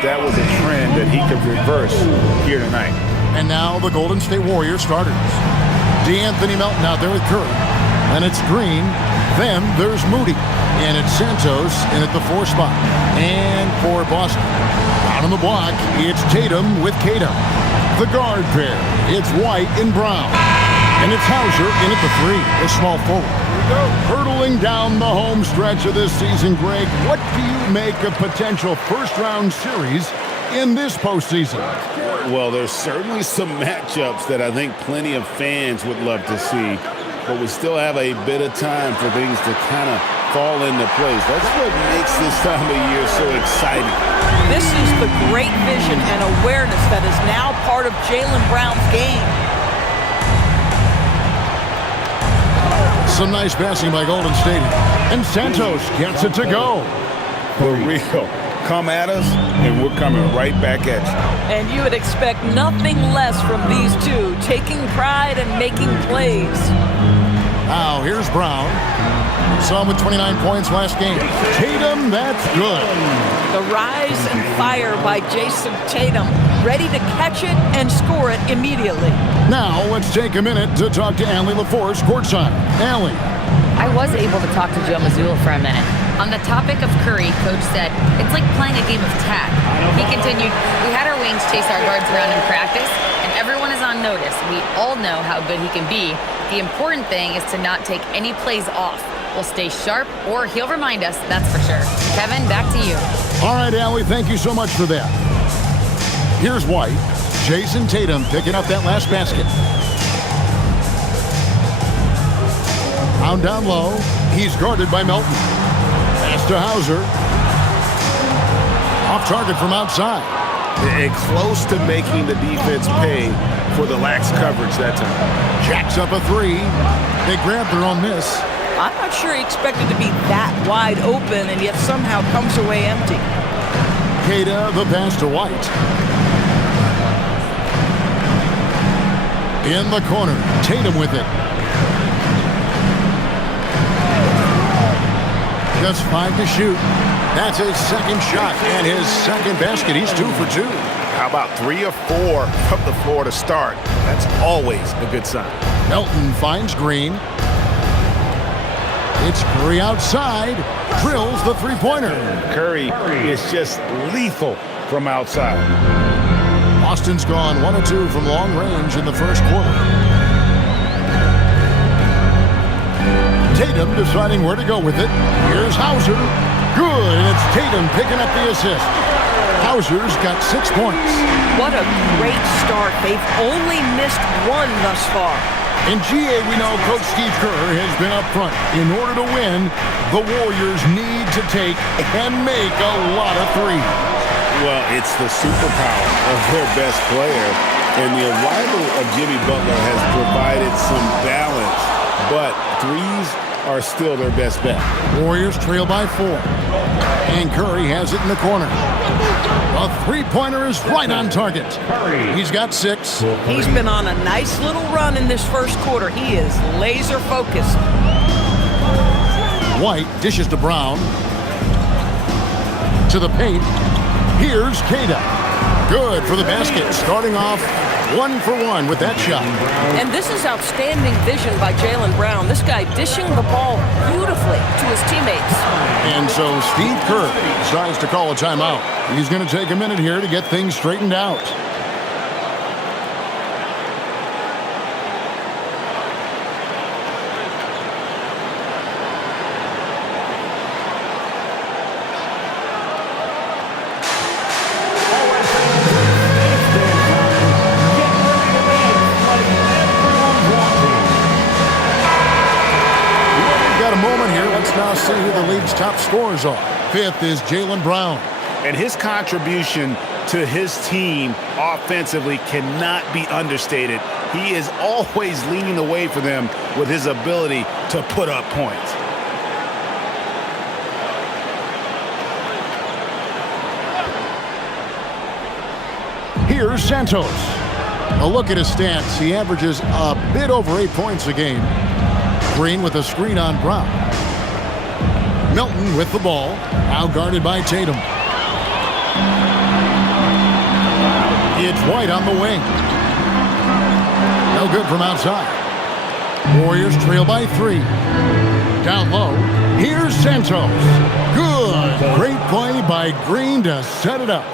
if that was a trend that he could reverse here tonight. And now the Golden State Warriors starters. D'Anthony Melton out there with Curry. And it's Green. Then there's Moody. And it's Santos in at the 4 spot. And for Boston, out on the block, it's Tatum with Tatum. The guard pair, it's White and Brown. And it's Hauser in at the 3, a small forward. Hurtling down the home stretch of this season, Greg, what do you make of potential first-round series in this postseason? Well, there's certainly some matchups that I think plenty of fans would love to see, but we still have a bit of time for things to kind of fall into place. That's what makes this time of year so exciting. This is the great vision and awareness that is now part of Jaylen Brown's game. Some nice passing by Golden State. And Santos gets it to go. For real. Come at us, and we're coming right back at you. And you would expect nothing less from these two, taking pride and making plays. Now, here's Brown. Saw him with 29 points last game. Tatum, that's good. The rise and fire by Jason Tatum, ready to catch it and score it immediately. Now, let's take a minute to talk to Allie LaForce courtside. Allie. I was able to talk to Joe Mazzulla for a minute. On the topic of Curry, Coach said, it's like playing a game of tag. He continued, we had our wings chase our guards around in practice, and everyone is on notice. We all know how good he can be. The important thing is to not take any plays off. We'll stay sharp, or he'll remind us, that's for sure. Kevin, back to you. All right, Allie, thank you so much for that. Here's White. Jason Tatum picking up that last basket. Down low. He's guarded by Melton. Pass to Hauser. Off target from outside. And close to making the defense pay for the lax coverage that time. Jacks up a 3. They grab their own miss. I'm not sure he expected to be that wide open and yet somehow comes away empty. Queta, the pass to White. In the corner, Tatum with it. Just 5 to shoot. That's his second shot and his second basket. He's 2 for 2. How about 3 or 4 from the floor to start? That's always a good sign. Melton finds Green. It's Curry outside. Drills the three-pointer. Curry is just lethal from outside. Boston's gone 1 of 2 from long range in the first quarter. Tatum deciding where to go with it. Here's Hauser. Good, and it's Tatum picking up the assist. Hauser's got 6 points. What a great start. They've only missed 1 thus far. In GA, we know Coach Steve Kerr has been up front. In order to win, the Warriors need to take and make a lot of threes. Well, it's the superpower of their best player, and the arrival of Jimmy Butler has provided some balance, but threes are still their best bet. Warriors trail by 4. And Curry has it in the corner. A three-pointer is right on target. He's got 6. He's been on a nice little run in this first quarter. He is laser focused. White dishes to Brown. To the paint. Here's Queta. Good for the basket. Starting off 1 for 1 with that shot. And this is outstanding vision by Jaylen Brown. This guy dishing the ball beautifully to his teammates. And so Steve Kerr decides to call a timeout. He's going to take a minute here to get things straightened out. Now see who the league's top scorers are. 5th is Jaylen Brown. And his contribution to his team offensively cannot be understated. He is always leading the way for them with his ability to put up points. Here's Santos. A look at his stats. He averages a bit over 8 points a game. Green with a screen on Brown. Melton with the ball, now guarded by Tatum. It's White on the wing. No good from outside. Warriors trail by 3. Down low. Here's Santos. Good. Great play by Green to set it up.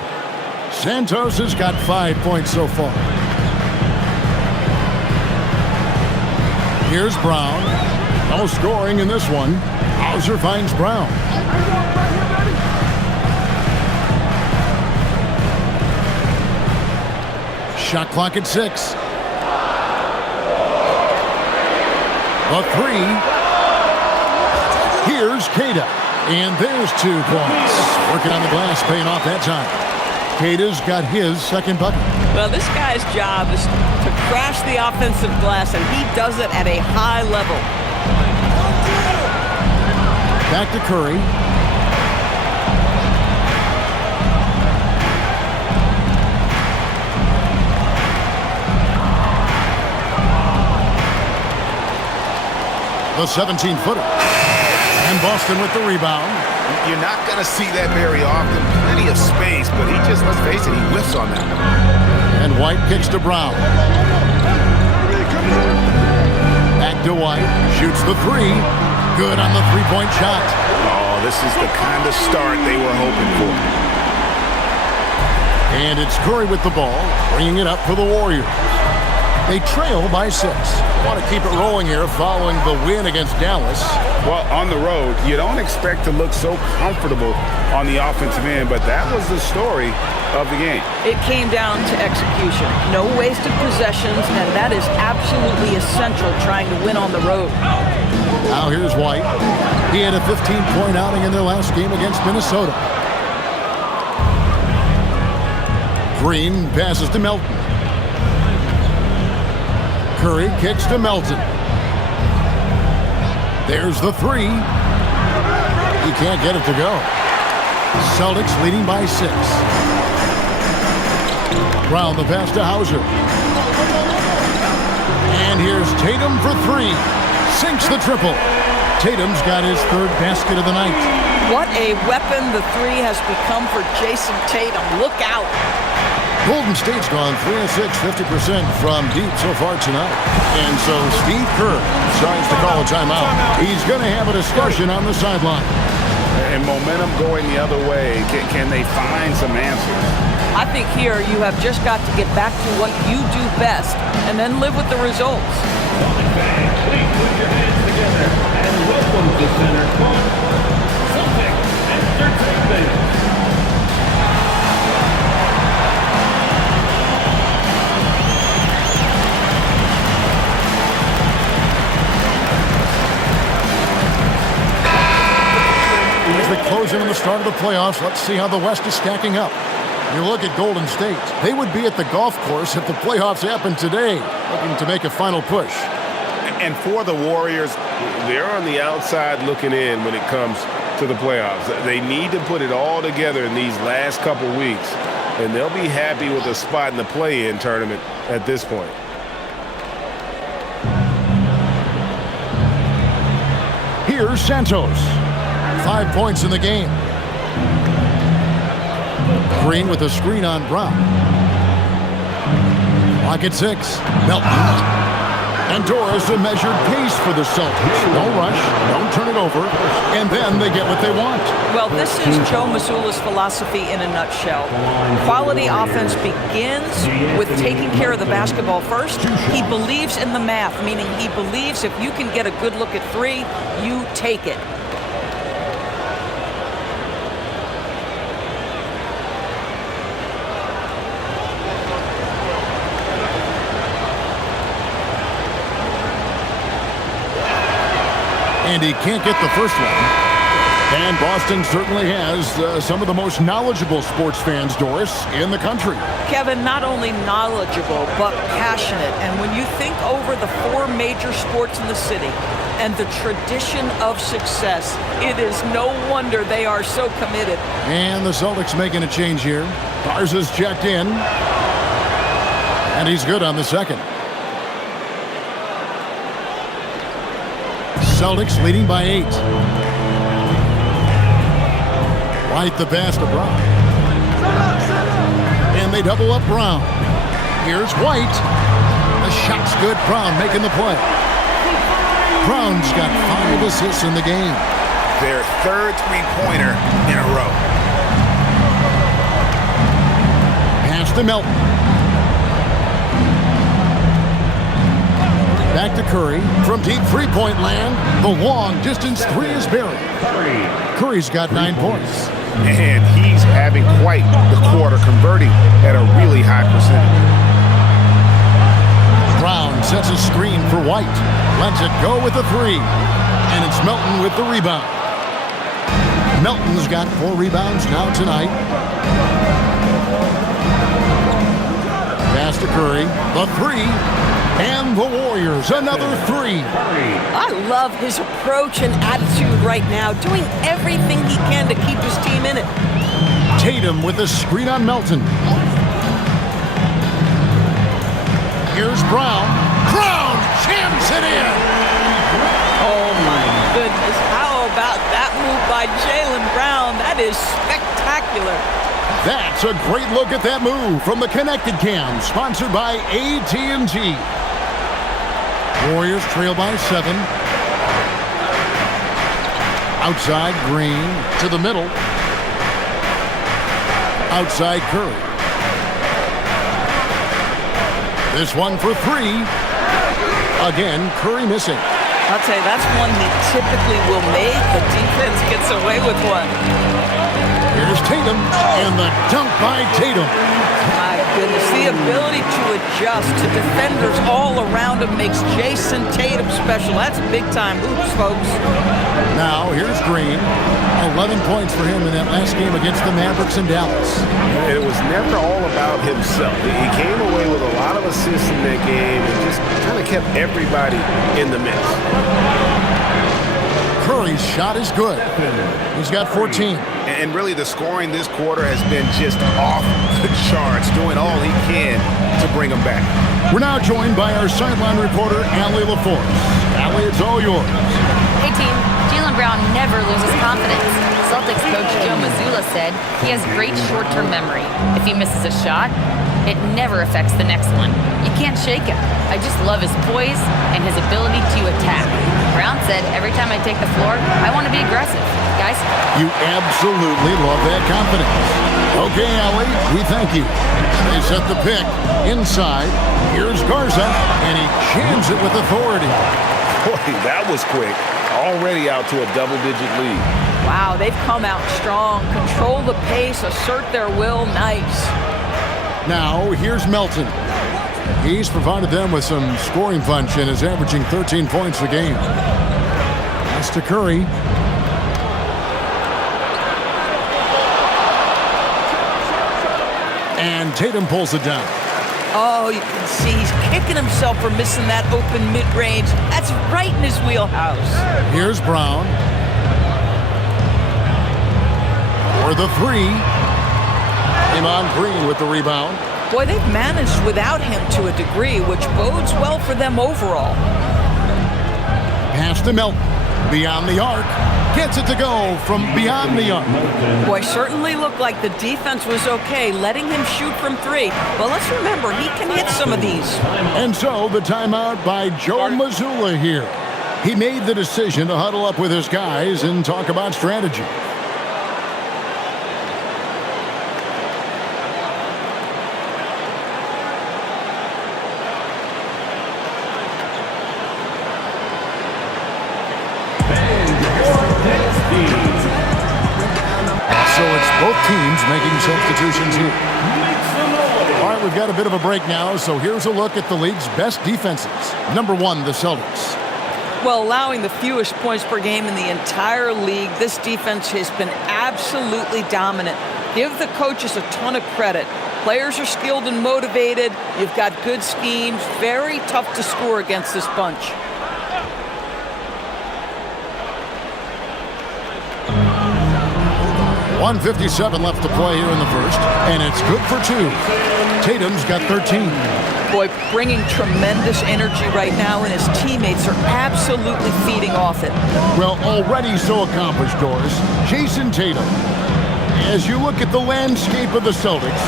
Santos has got 5 points so far. Here's Brown. No scoring in this one. Hauser finds Brown. Shot clock at 6. The 3. Here's Queta. And there's 2 points. Working on the glass, paying off that time. Queta's got his second bucket. Well, this guy's job is to crash the offensive glass, and he does it at a high level. Back to Curry. The 17-footer. And Boston with the rebound. You're not going to see that very often. Plenty of space, but he just, let's face it, he whiffs on that. And White kicks to Brown. Back to White. Shoots the 3. Good on the three-point shot. Oh, this is the kind of start they were hoping for. And it's Curry with the ball, bringing it up for the Warriors. They trail by 6. Want to keep it rolling here following the win against Dallas. Well, on the road, you don't expect to look so comfortable on the offensive end, but that was the story of the game. It came down to execution. No wasted possessions, and that is absolutely essential trying to win on the road. Now here's White. He had a 15-point outing in their last game against Minnesota. Green passes to Melton. Curry kicks to Melton. There's the 3. He can't get it to go. Celtics leading by 6. Brown the pass to Hauser. And here's Tatum for 3. Sinks the triple. Tatum's got his 3rd basket of the night. What a weapon the 3 has become for Jason Tatum. Look out. Golden State's gone 3 of 6, 50% from deep so far tonight. And so Steve Kerr decides to call a timeout. He's going to have a discussion on the sideline. And momentum going the other way. Can they find some answers? I think here you have just got to get back to what you do best and then live with the results. Please put your hands together and welcome to center court, Celtics Entertainment. As we close in on the start of the playoffs, let's see how the West is stacking up. You look at Golden State. They would be at the golf course if the playoffs happened today, looking to make a final push. And for the Warriors, they're on the outside looking in when it comes to the playoffs. They need to put it all together in these last couple weeks, and they'll be happy with a spot in the play-in tournament at this point. Here's Santos. 5 points in the game. Green with a screen on Brown. Clock at 6. Melton. And Doris a measured pace for the Celtics. No rush, don't turn it over, and then they get what they want. Well, this is Joe Mazzulla's philosophy in a nutshell. Quality offense begins with taking care of the basketball first. He believes in the math, meaning he believes if you can get a good look at 3, you take it. And he can't get the first one. And Boston certainly has some of the most knowledgeable sports fans, Doris, in the country. Kevin, not only knowledgeable, but passionate. And when you think over the 4 major sports in the city and the tradition of success, it is no wonder they are so committed. And the Celtics making a change here. Garza's checked in. And he's good on the second. Celtics leading by 8. White the pass to Brown. And they double up Brown. Here's White. The shot's good. Brown making the play. Brown's got 5 assists in the game. Their third three-pointer in a row. Pass to Melton. Back to Curry. From deep three-point land, the long-distance three is buried. Curry's got 9 points. And he's having quite the quarter, converting at a really high percentage. Brown sets a screen for White. Lets it go with the three. And it's Melton with the rebound. Melton's got 4 rebounds now tonight. Pass to Curry. The three. And the Warriors, another 3. I love his approach and attitude right now, doing everything he can to keep his team in it. Tatum with a screen on Melton. Here's Brown. Brown jams it in. Oh, my goodness. How about that move by Jaylen Brown? That is spectacular. That's a great look at that move from the Connecticut Cam, sponsored by AT&T. Warriors trail by 7. Outside Green to the middle. Outside Curry. This one for 3. Again, Curry missing. I'll tell you, that's one he typically will make. The defense gets away with one. Here's Tatum, and the dunk by Tatum. My goodness, the ability to adjust to defenders all around him makes Jason Tatum special. That's big-time hoops, folks. Now, here's Green. 11 points for him in that last game against the Mavericks in Dallas. And it was never all about himself. He came away with a lot of assists in that game and just kind of kept everybody in the mix. Curry's shot is good. He's got 14. And really, the scoring this quarter has been just off the charts, doing all he can to bring them back. We're now joined by our sideline reporter, Allie LaForce. Allie, it's all yours. Hey team, Jaylen Brown never loses confidence. Celtics coach Joe Mazzulla said he has great short-term memory. If he misses a shot, it never affects the next one. You can't shake him. I just love his poise and his ability to attack. Brown said, every time I take the floor, I want to be aggressive. Guys? You absolutely love that confidence. Okay, Allie, we thank you. They set the pick inside. Here's Garza, and he jams it with authority. Boy, that was quick. Already out to a double-digit lead. Wow, they've come out strong. Control the pace, assert their will. Nice. Now, here's Melton. He's provided them with some scoring punch and is averaging 13 points a game. Pass to Curry. And Tatum pulls it down. Oh, you can see he's kicking himself for missing that open mid-range. That's right in his wheelhouse. Here's Brown. For the three. Iman Green with the rebound. Boy, they've managed without him to a degree, which bodes well for them overall. Pass to Melton. Beyond the arc. Gets it to go from beyond the arc. Boy, certainly looked like the defense was okay, letting him shoot from 3. But let's remember, he can hit some of these. And so the timeout by Joe Mazzulla here. He made the decision to huddle up with his guys and talk about strategy. So it's both teams making substitutions here. All right, we've got a bit of a break now, so here's a look at the league's best defenses. Number 1, the Celtics. Well, allowing the fewest points per game in the entire league, this defense has been absolutely dominant. Give the coaches a ton of credit. Players are skilled and motivated. You've got good schemes. Very tough to score against this bunch. .157 left to play here in the first, and it's good for 2. Tatum's got 13. Boy, bringing tremendous energy right now, and his teammates are absolutely feeding off it. Well, already so accomplished, Doris. Jason Tatum. As you look at the landscape of the Celtics,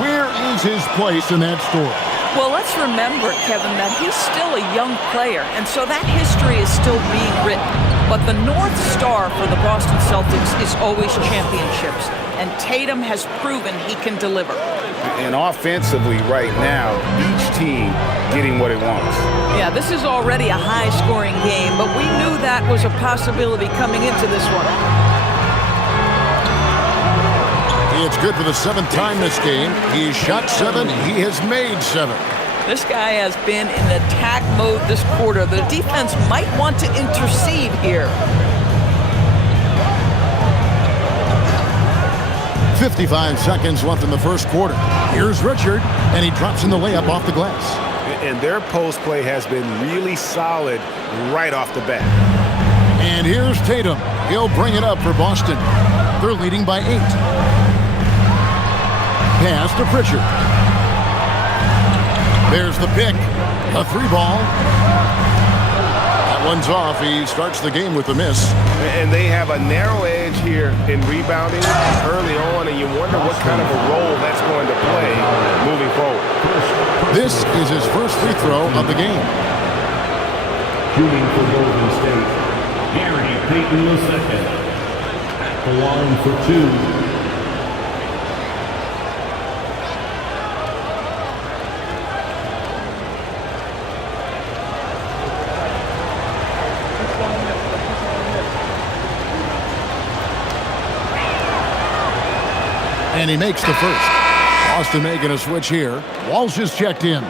where is his place in that story? Well, let's remember, Kevin, that he's still a young player, and so that history is still being written. But the North Star for the Boston Celtics is always championships, and Tatum has proven he can deliver. And offensively right now, each team getting what it wants. Yeah, this is already a high-scoring game, but we knew that was a possibility coming into this one. It's good for the 7th time this game. He's shot 7. He has made 7. This guy has been in attack mode this quarter. The defense might want to intercede here. 55 seconds left in the first quarter. Here's Richard, and he drops in the layup off the glass. And their post play has been really solid right off the bat. And here's Tatum. He'll bring it up for Boston. They're leading by 8. Pass to Pritchard. There's the pick. A 3-ball. That one's off. He starts the game with a miss. And they have a narrow edge here in rebounding early on, and you wonder what kind of a role that's going to play moving forward. This is his first free throw of the game. Shooting for Golden State, Gary Payton II. At the line for 2. And he makes the first. Boston making a switch here. Walsh is checked in.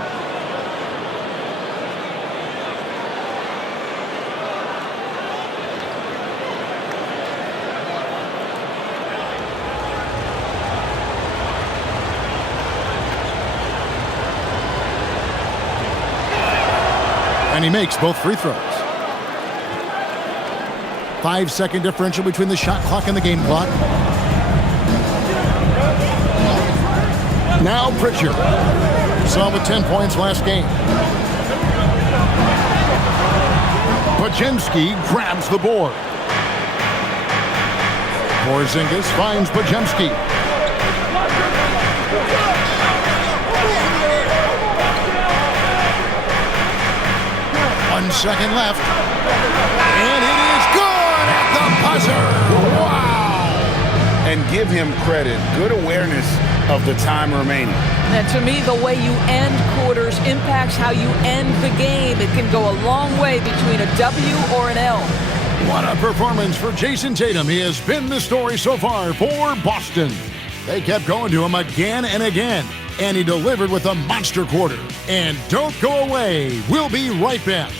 And he makes both free throws. 5-second differential between the shot clock and the game clock. Now Pritchard. Saw with 10 points last game. Podziemski grabs the board. Porzingis finds Podziemski. One second left. And it is good at the buzzer. Wow. And give him credit. Good awareness of the time remaining. And to me, the way you end quarters impacts how you end the game. It can go a long way between a W or an L. What a performance for Jason Tatum. He has been the story so far for Boston. They kept going to him again and again, and he delivered with a monster quarter. And don't go away. We'll be right back.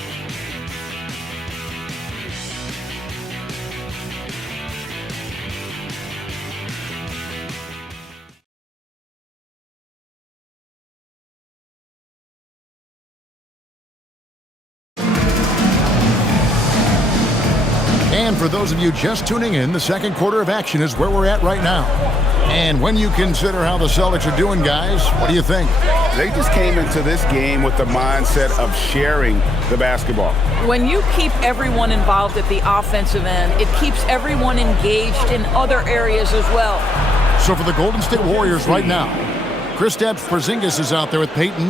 And for those of you just tuning in, the second quarter of action is where we're at right now. And when you consider how the Celtics are doing, guys, what do you think? They just came into this game with the mindset of sharing the basketball. When you keep everyone involved at the offensive end, it keeps everyone engaged in other areas as well. So for the Golden State Warriors right now, Kristaps Porzingis is out there with Payton.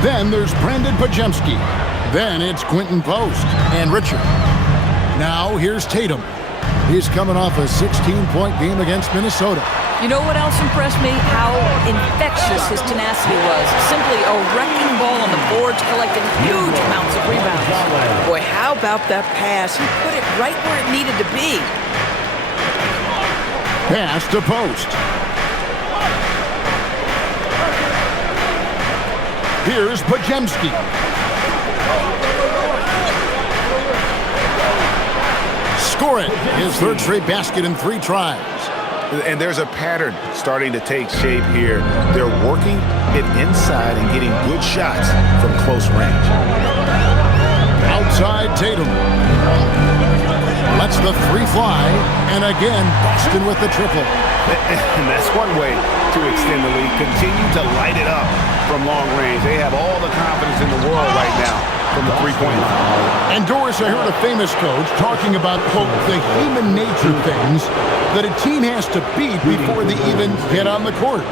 Then there's Brandon Podziemski. Then it's Quentin Post and Richard. Now here's Tatum. He's coming off a 16-point game against Minnesota. You know what else impressed me? How infectious his tenacity was. Simply a wrecking ball on the boards, collecting huge amounts of rebounds. Boy, how about that pass? He put it right where it needed to be. Pass to Post. Here's Podziemski. Score it. His third straight basket in 3 tries. And there's a pattern starting to take shape here. They're working it inside and getting good shots from close range. Outside Tatum. Lets the 3 fly. And again, Boston with the triple. And that's one way to extend the lead. Continue to light it up from long range. They have all the confidence in the world right now from the three-point line. And Doris, I heard a famous coach talking about, quote, the human nature things that a team has to beat before they even get on the court.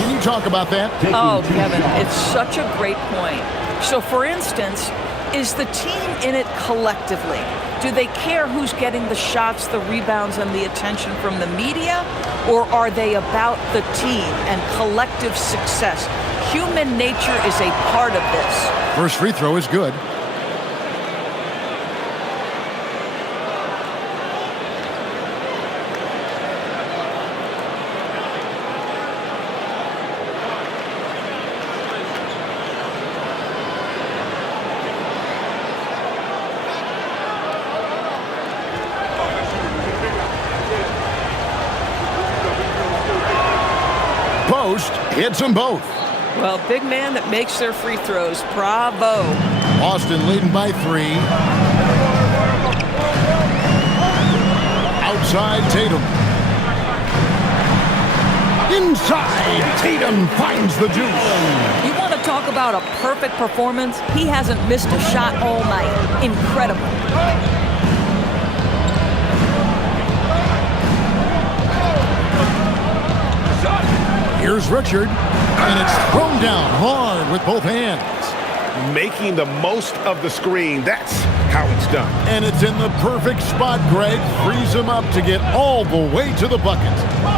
Can you talk about that? Oh, Kevin, it's such a great point. So, for instance, is the team in it collectively? Do they care who's getting the shots, the rebounds, and the attention from the media? Or are they about the team and collective success? Human nature is a part of this. First free throw is good. Post hits them both. Well, big man that makes their free throws. Bravo. Boston leading by 3. Outside Tatum. Inside, Tatum finds the juice. You want to talk about a perfect performance? He hasn't missed a shot all night. Incredible. Here's Richard, and it's thrown down hard with both hands. Making the most of the screen. That's how it's done. And it's in the perfect spot. Greg frees him up to get all the way to the bucket.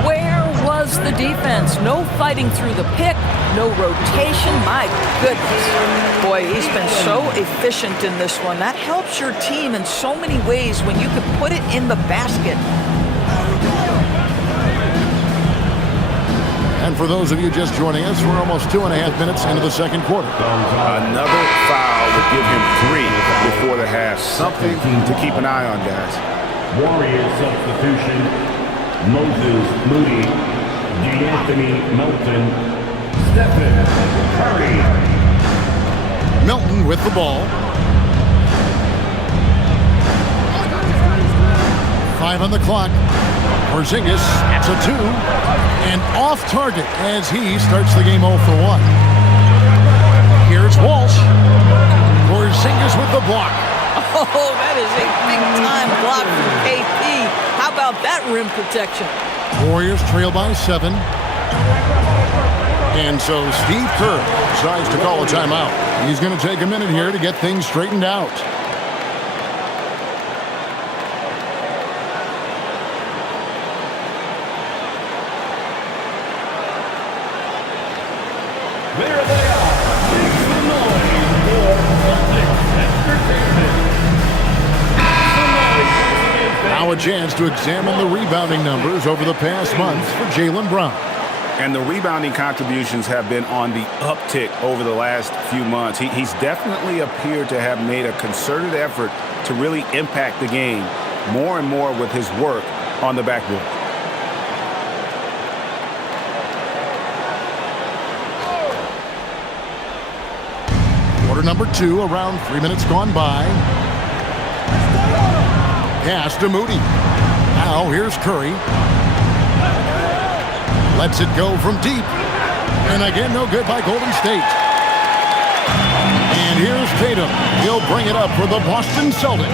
Where was the defense? No fighting through the pick, no rotation. My goodness. Boy, he's been so efficient in this one. That helps your team in so many ways when you can put it in the basket. And for those of you just joining us, we're almost 2.5 minutes into the second quarter. Another foul would give him 3 before the half. Something to keep an eye on, guys. Warriors substitution. Moses Moody. D'Anthony Melton. Stephen Curry. Melton with the ball. 5 on the clock. Porzingis, it's a 2. And off target as he starts the game 0 for 1. Here's Walsh. Porzingis with the block. Oh, that is a big-time block from KP. How about that rim protection? Warriors trail by 7. And so Steve Kerr decides to call a timeout. He's going to take a minute here to get things straightened out. There they are. Make some noise for Celtics Entertainment. Now a chance to examine the rebounding numbers over the past month for Jaylen Brown. And the rebounding contributions have been on the uptick over the last few months. He's definitely appeared to have made a concerted effort to really impact the game more and more with his work on the backboard. Quarter number 2, around 3 minutes gone by. Pass to Moody. Now here's Curry. Lets it go from deep. And again, no good by Golden State. And here's Tatum. He'll bring it up for the Boston Celtics.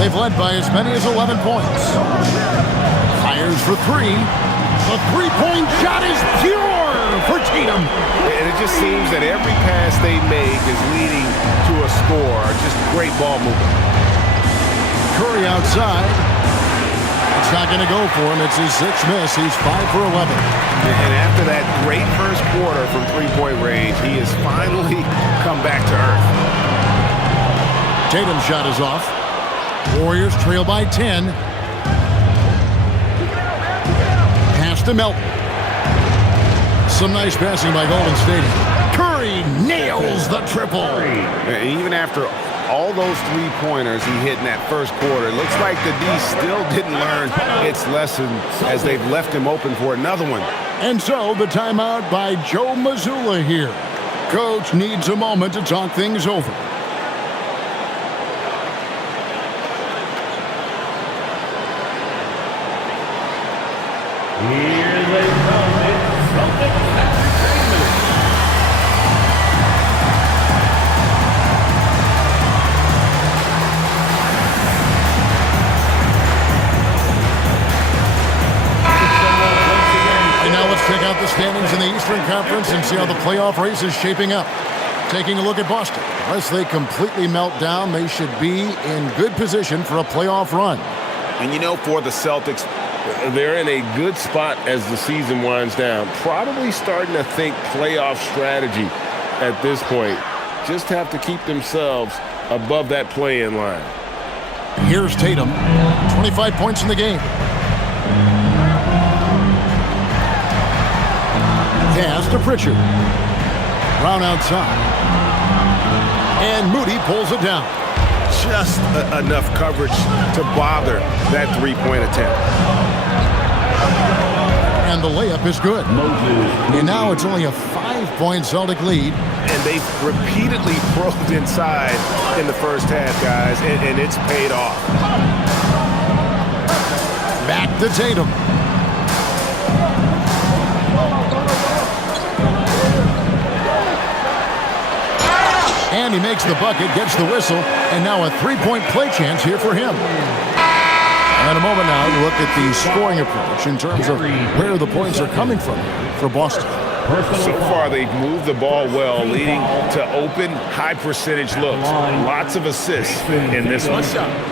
They've led by as many as 11 points. Fires for 3. The three-point shot is pure for Tatum. And it just seems that every pass they make is leading to a score. Just great ball movement. Curry outside. It's not going to go for him. It's his 6th miss. He's 5 for 11. And after that great first quarter from three-point range, he has finally come back to earth. Tatum's shot is off. Warriors trail by 10. Pass to Melton. Some nice passing by Golden State. Curry nails the triple. And even after all those three-pointers he hit in that first quarter, it looks like the D still didn't learn its lesson as they've left him open for another one. And so the timeout by Joe Mazzulla here. Coach needs a moment to talk things over. Here they come. It's Celtics Entertainment. conference and see how the playoff race is shaping up. Taking a look at Boston. Unless they completely melt down, they should be in good position for a playoff run. And you know, for the Celtics, they're in a good spot as the season winds down. Probably starting to think playoff strategy at this point. Just have to keep themselves above that play-in line. Here's Tatum. 25 points in the game. Pass to Pritchard. Brown outside. And Moody pulls it down. Just enough coverage to bother that three-point attempt. And the layup is good. And now it's only a 5-point Celtic lead. And they've repeatedly probed inside in the first half, guys, and it's paid off. Back to Tatum. And he makes the bucket, gets the whistle, and now a three-point play chance here for him. And a moment now to look at the scoring approach in terms of where the points are coming from for Boston. So far, they've moved the ball well, leading to open, high-percentage looks. Lots of assists in this one.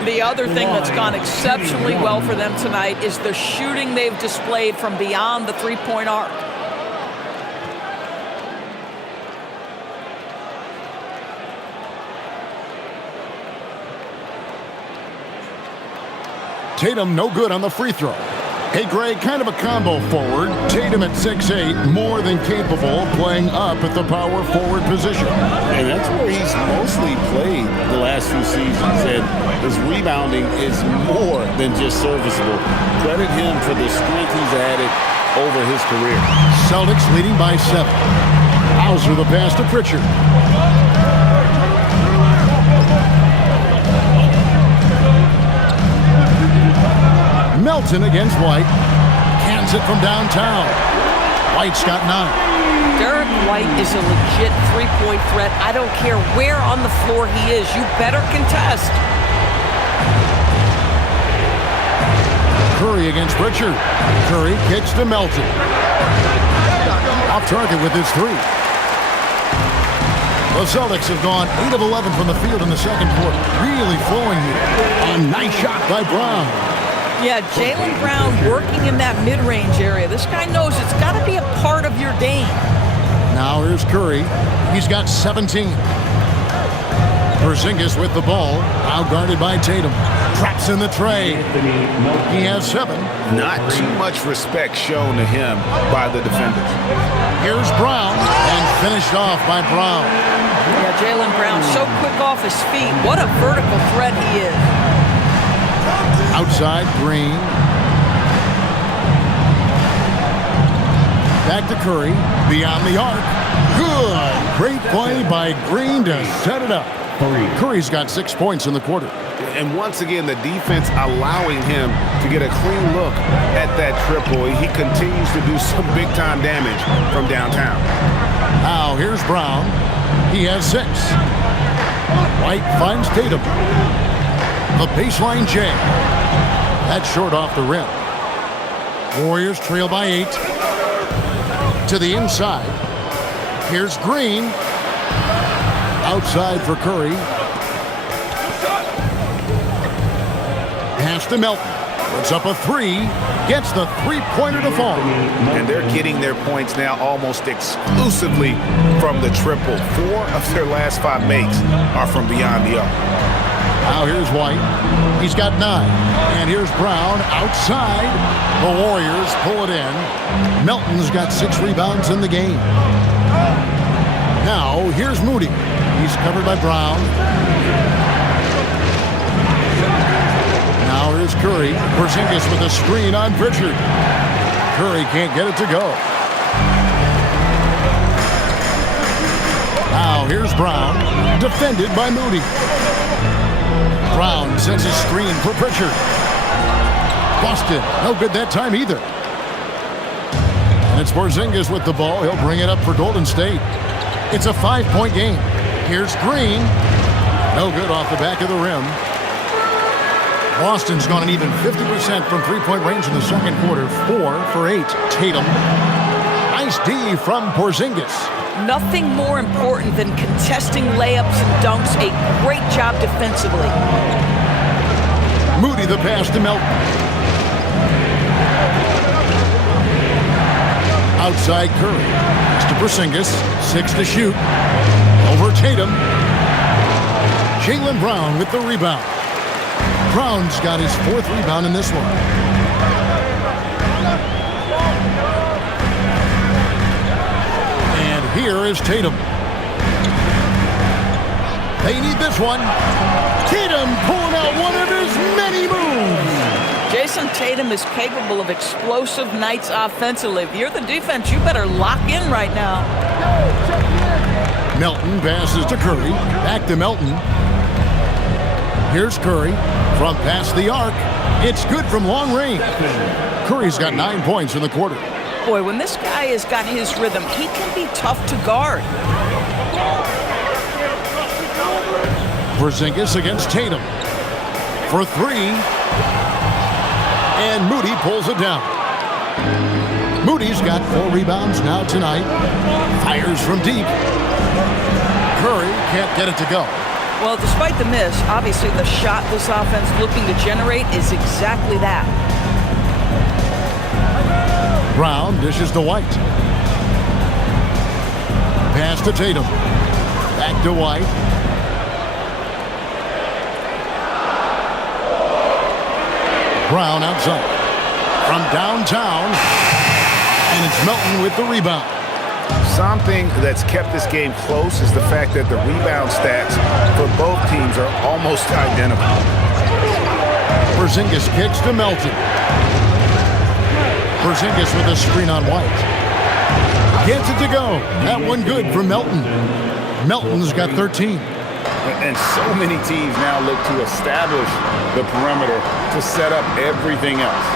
The other thing that's gone exceptionally well for them tonight is the shooting they've displayed from beyond the three-point arc. Tatum no good on the free throw. Hey, Greg, kind of a combo forward. Tatum at 6'8", more than capable of playing up at the power forward position. And that's where he's mostly played the last few seasons. And his rebounding is more than just serviceable. Credit him for the strength he's added over his career. Celtics leading by 7. Hauser the pass to Pritchard. Melton against White. Cans it from downtown. White's got 9. Derek White is a legit three-point threat. I don't care where on the floor he is. You better contest. Curry against Pritchard. Curry kicks to Melton. Off target with his 3. The Celtics have gone 8 of 11 from the field in the second quarter. Really flowing here. A nice shot by Brown. Yeah, Jaylen Brown working in that mid-range area. This guy knows it's got to be a part of your game. Now here's Curry. He's got 17. Porzingis with the ball. Out guarded by Tatum. Traps in the tray. He has 7. Not too much respect shown to him by the defenders. Here's Brown. And finished off by Brown. Yeah, Jaylen Brown so quick off his feet. What a vertical threat he is. Outside, Green. Back to Curry. Beyond the arc. Good. Great play by Green to set it up. Curry's got 6 points in the quarter. And once again, the defense allowing him to get a clean look at that triple. He continues to do some big-time damage from downtown. Now, here's Brown. He has 6. White finds Tatum. The baseline J. That's short off the rim. Warriors trail by 8. To the inside. Here's Green. Outside for Curry. Pass to Melton. Puts up a 3. Gets the three-pointer to fall. And they're getting their points now almost exclusively from the triple. 4 of their last 5 makes are from beyond the arc. Now here's White. He's got 9. And here's Brown outside. The Warriors pull it in. Melton's got 6 rebounds in the game. Now here's Moody. He's covered by Brown. Now here's Curry. Porzingis with a screen on Pritchard. Curry can't get it to go. Now here's Brown. Defended by Moody. Brown sends a screen for Pritchard. Boston, no good that time either. And it's Porzingis with the ball. He'll bring it up for Golden State. It's a 5-point game. Here's Green. No good off the back of the rim. Boston's gone an even 50% from three-point range in the second quarter. 4 for 8. Tatum. Nice D from Porzingis. Nothing more important than contesting layups and dunks. A great job defensively. Moody the pass to Melton. Outside Curry. Pass to Porzingis. 6 to shoot. Over Tatum. Jaylen Brown with the rebound. Brown's got his 4th rebound in this one. And here is Tatum. They need this one. Tatum pulling out one of his many moves. Jason Tatum is capable of explosive nights offensively. If you're the defense, you better lock in right now. Melton passes to Curry. Back to Melton. Here's Curry from past the arc. It's good from long range. Curry's got 9 points in the quarter. Boy, when this guy has got his rhythm, he can be tough to guard. Porzingis against Tatum for 3. And Moody pulls it down. Moody's got 4 rebounds now tonight. Fires from deep. Curry can't get it to go. Well, despite the miss, obviously the shot this offense looking to generate is exactly that. Brown dishes to White. Pass to Tatum. Back to White. Brown outside. From downtown. And it's Melton with the rebound. Something that's kept this game close is the fact that the rebound stats for both teams are almost identical. Porzingis kicks to Melton. Porzingis with a screen on White. Gets it to go. That one good for Melton. Melton's got 13. And so many teams now look to establish the perimeter to set up everything else.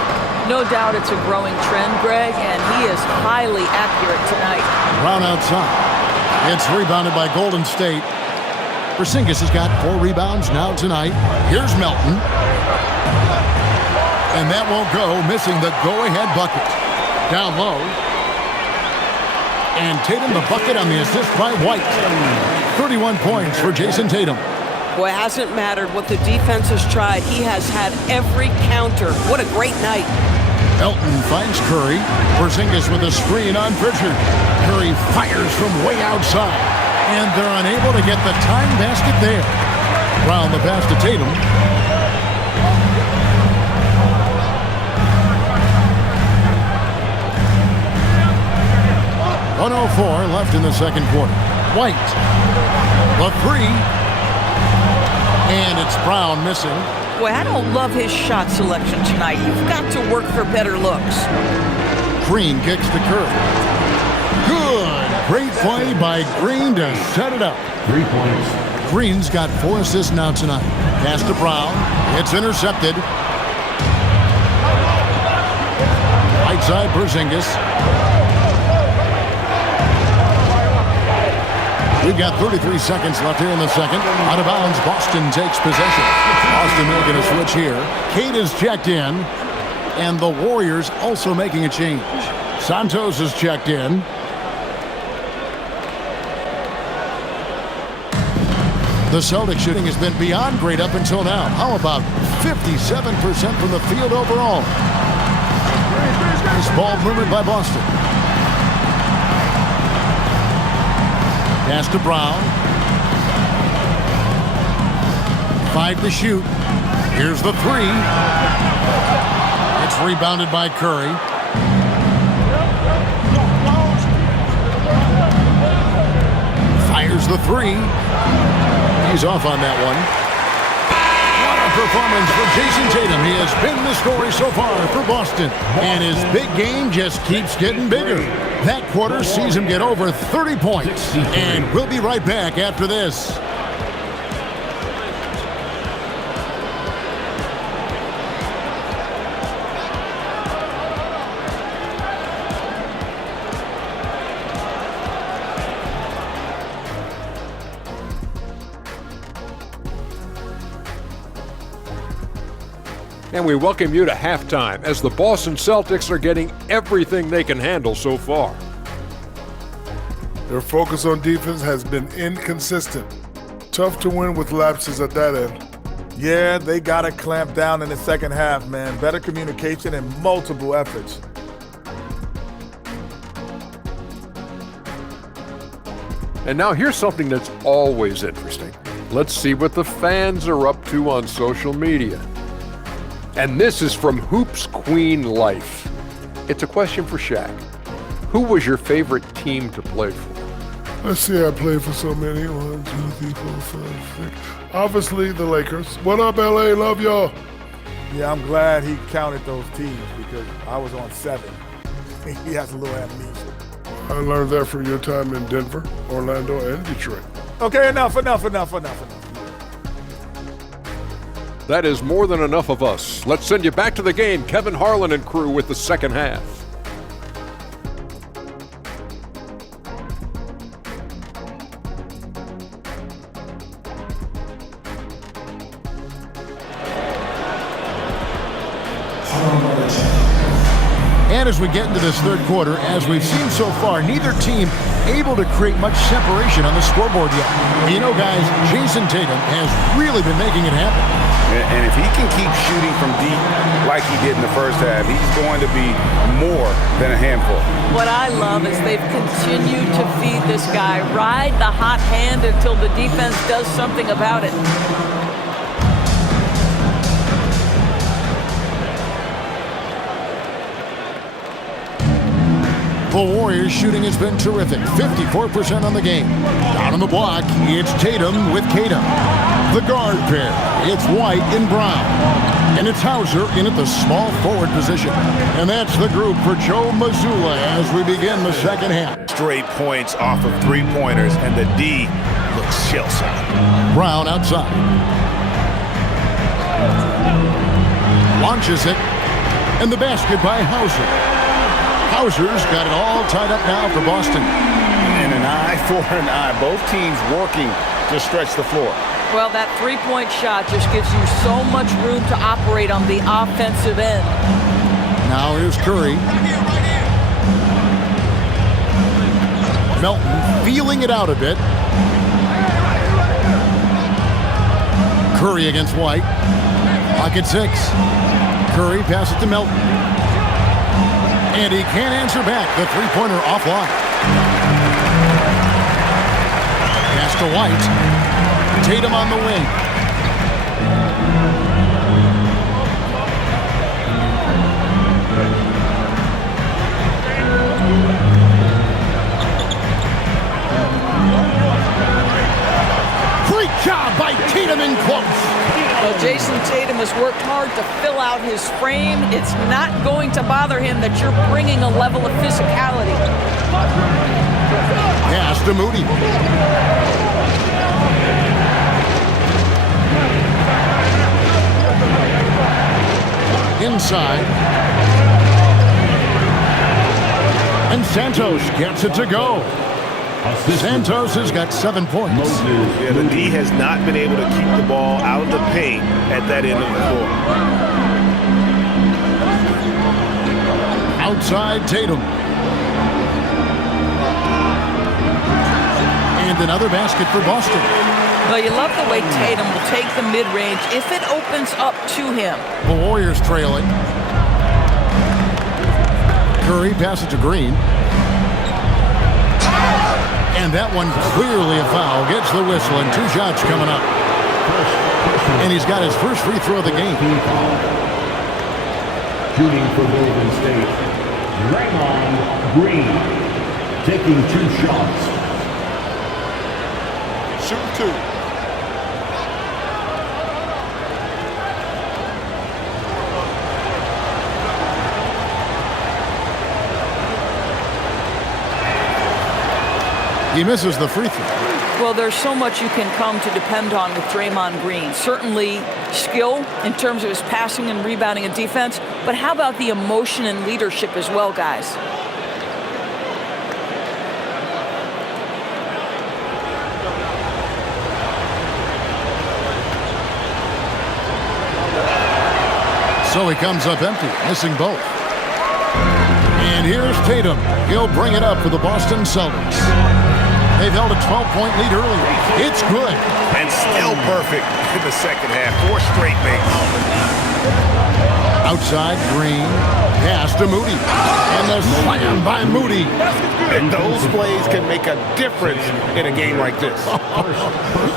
No doubt it's a growing trend, Greg, and he is highly accurate tonight. Brown outside. It's rebounded by Golden State. Porzingis has got 4 rebounds now tonight. Here's Melton. And that won't go, missing the go-ahead bucket. Down low. And Tatum the bucket on the assist by White. 31 points for Jason Tatum. Boy, it hasn't mattered what the defense has tried. He has had every counter. What a great night. Melton finds Curry. Porzingis with a screen on Pritchard. Curry fires from way outside. And they're unable to get the time basket there. Brown the pass to Tatum. .104 left in the second quarter. White. The 3. And it's Brown missing. Boy, I don't love his shot selection tonight. You've got to work for better looks. Green kicks to Curry. Good. Great play by Green to set it up. 3 points. Green's got 4 assists now tonight. Pass to Brown. It's intercepted. Right side Porzingis. We've got 33 seconds left here in the second. Out of bounds, Boston takes possession. Boston making a switch here. Cade is checked in. And the Warriors also making a change. Santos is checked in. The Celtics shooting has been beyond great up until now. How about 57% from the field overall? Nice ball movement by Boston. Pass to Brown. 5 to shoot. Here's the 3. It's rebounded by Curry. Fires the 3. He's off on that one. What a performance for Jason Tatum. He has been the story so far for Boston. And his big game just keeps getting bigger. That quarter sees him get over 30 points. And we'll be right back after this. And we welcome you to halftime as the Boston Celtics are getting everything they can handle so far. Their focus on defense has been inconsistent. Tough to win with lapses at that end. Yeah, they got to clamp down in the second half, man. Better communication and multiple efforts. And now here's something that's always interesting. Let's see what the fans are up to on social media. And this is from Hoops Queen Life. It's a question for Shaq. Who was your favorite team to play for? Let's see, I played for so many. 1, 2, 3, 4, 5, 6. Obviously, the Lakers. What up, LA? Love y'all. Yeah, I'm glad he counted those teams because I was on 7. He has a little amnesia. I learned that from your time in Denver, Orlando, and Detroit. Okay, enough. That is more than enough of us. Let's send you back to the game. Kevin Harlan and crew with the second half. And as we get into this third quarter, as we've seen so far, neither team able to create much separation on the scoreboard yet. You know, guys, Jason Tatum has really been making it happen. And if he can keep shooting from deep like he did in the first half, he's going to be more than a handful. What I love is they've continued to feed this guy, ride the hot hand until the defense does something about it. The Warriors' shooting has been terrific, 54% on the game. Down on the block, it's Tatum with Tatum. The guard pair, it's White and Brown. And it's Hauser in at the small forward position. And that's the group for Joe Mazzulla as we begin the second half. Straight points off of three-pointers, and the D looks shell-shocked. Brown outside. Launches it. And the basket by Hauser. Hauser's got it all tied up now for Boston. And an eye for an eye. Both teams working to stretch the floor. Well, that three-point shot just gives you so much room to operate on the offensive end. Now here's Curry. Melton feeling it out a bit. Curry against White. Pocket 6. Curry passes to Melton. And he can't answer back. The three-pointer offline. Pass to White. Tatum on the wing. Great job by Tatum in close. Well, Jason Tatum has worked hard to fill out his frame. It's not going to bother him that you're bringing a level of physicality. Pass to Moody. Inside. And Santos gets it to go. Santos has got 7 points. Yeah, the D has not been able to keep the ball out of the paint at that end of the floor. Outside Tatum. And another basket for Boston. Well, you love the way Tatum will take the mid-range if it opens up to him. The Warriors trailing. Curry passes to Green. And that one clearly a foul. Gets the whistle and 2 shots coming up. And he's got his first free throw of the game. Shooting for Golden State, Draymond Green taking 2 shots. Shoot 2. He misses the free throw. Well, there's so much you can come to depend on with Draymond Green. Certainly skill in terms of his passing and rebounding and defense, but how about the emotion and leadership as well, guys? So he comes up empty, missing both. And here's Tatum. He'll bring it up for the Boston Celtics. They've held a 12-point lead early. It's good. And still perfect in the second half. 4 straight makes. Outside, Green. Pass to Moody. And the slam by Moody. And those plays can make a difference in a game like this.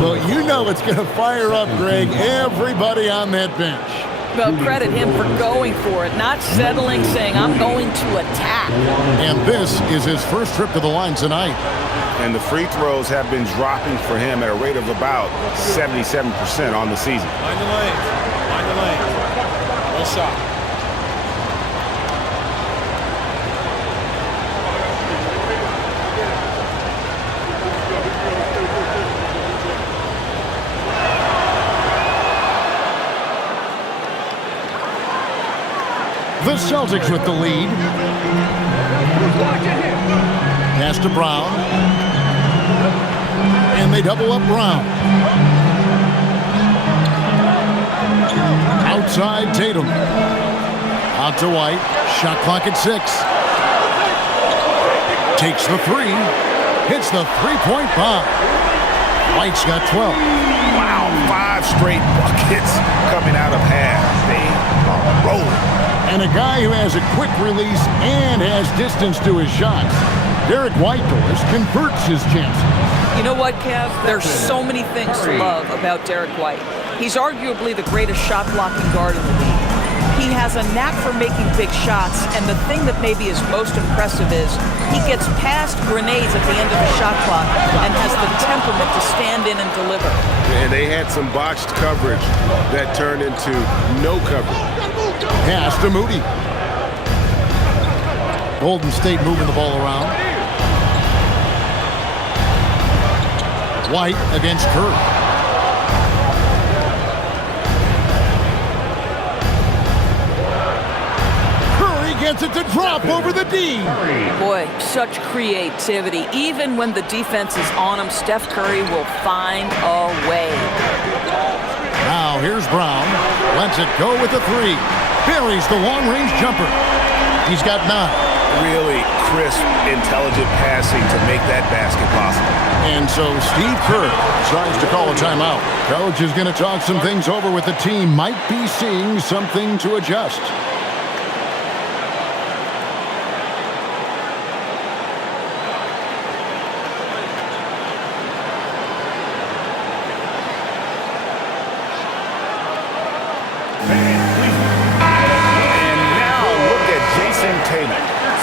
Well, you know it's going to fire up, Greg, everybody on that bench. Well, credit him for going for it, not settling, saying, I'm going to attack. And this is his first trip to the line tonight. And the free throws have been dropping for him at a rate of about 77% on the season. Mind the lane. Mind the lane. One shot. The Celtics with the lead. Pass to Brown. And they double up Brown. Outside Tatum. Out to White. Shot clock at 6. Takes the 3. Hits the three-point bomb. White's got 12. Wow, 5 straight buckets coming out of half. They are rolling. And a guy who has a quick release and has distance to his shots. Derek White, doors converts his chances. You know what, Kev? There's so many things to love about Derek White. He's arguably the greatest shot-blocking guard in the league. He has a knack for making big shots, and the thing that maybe is most impressive is he gets past grenades at the end of the shot clock and has the temperament to stand in and deliver. And they had some botched coverage that turned into no coverage. Pass to Moody. Golden State moving the ball around. White against Curry. Curry gets it to drop over the D. Boy, such creativity. Even when the defense is on him, Steph Curry will find a way. Now here's Brown. Lets it go with the 3. Buries the long-range jumper. He's got 9. Really crisp, intelligent passing to make that basket possible. And so Steve Kerr decides to call a timeout. Coach is going to talk some things over with the team. Might be seeing something to adjust.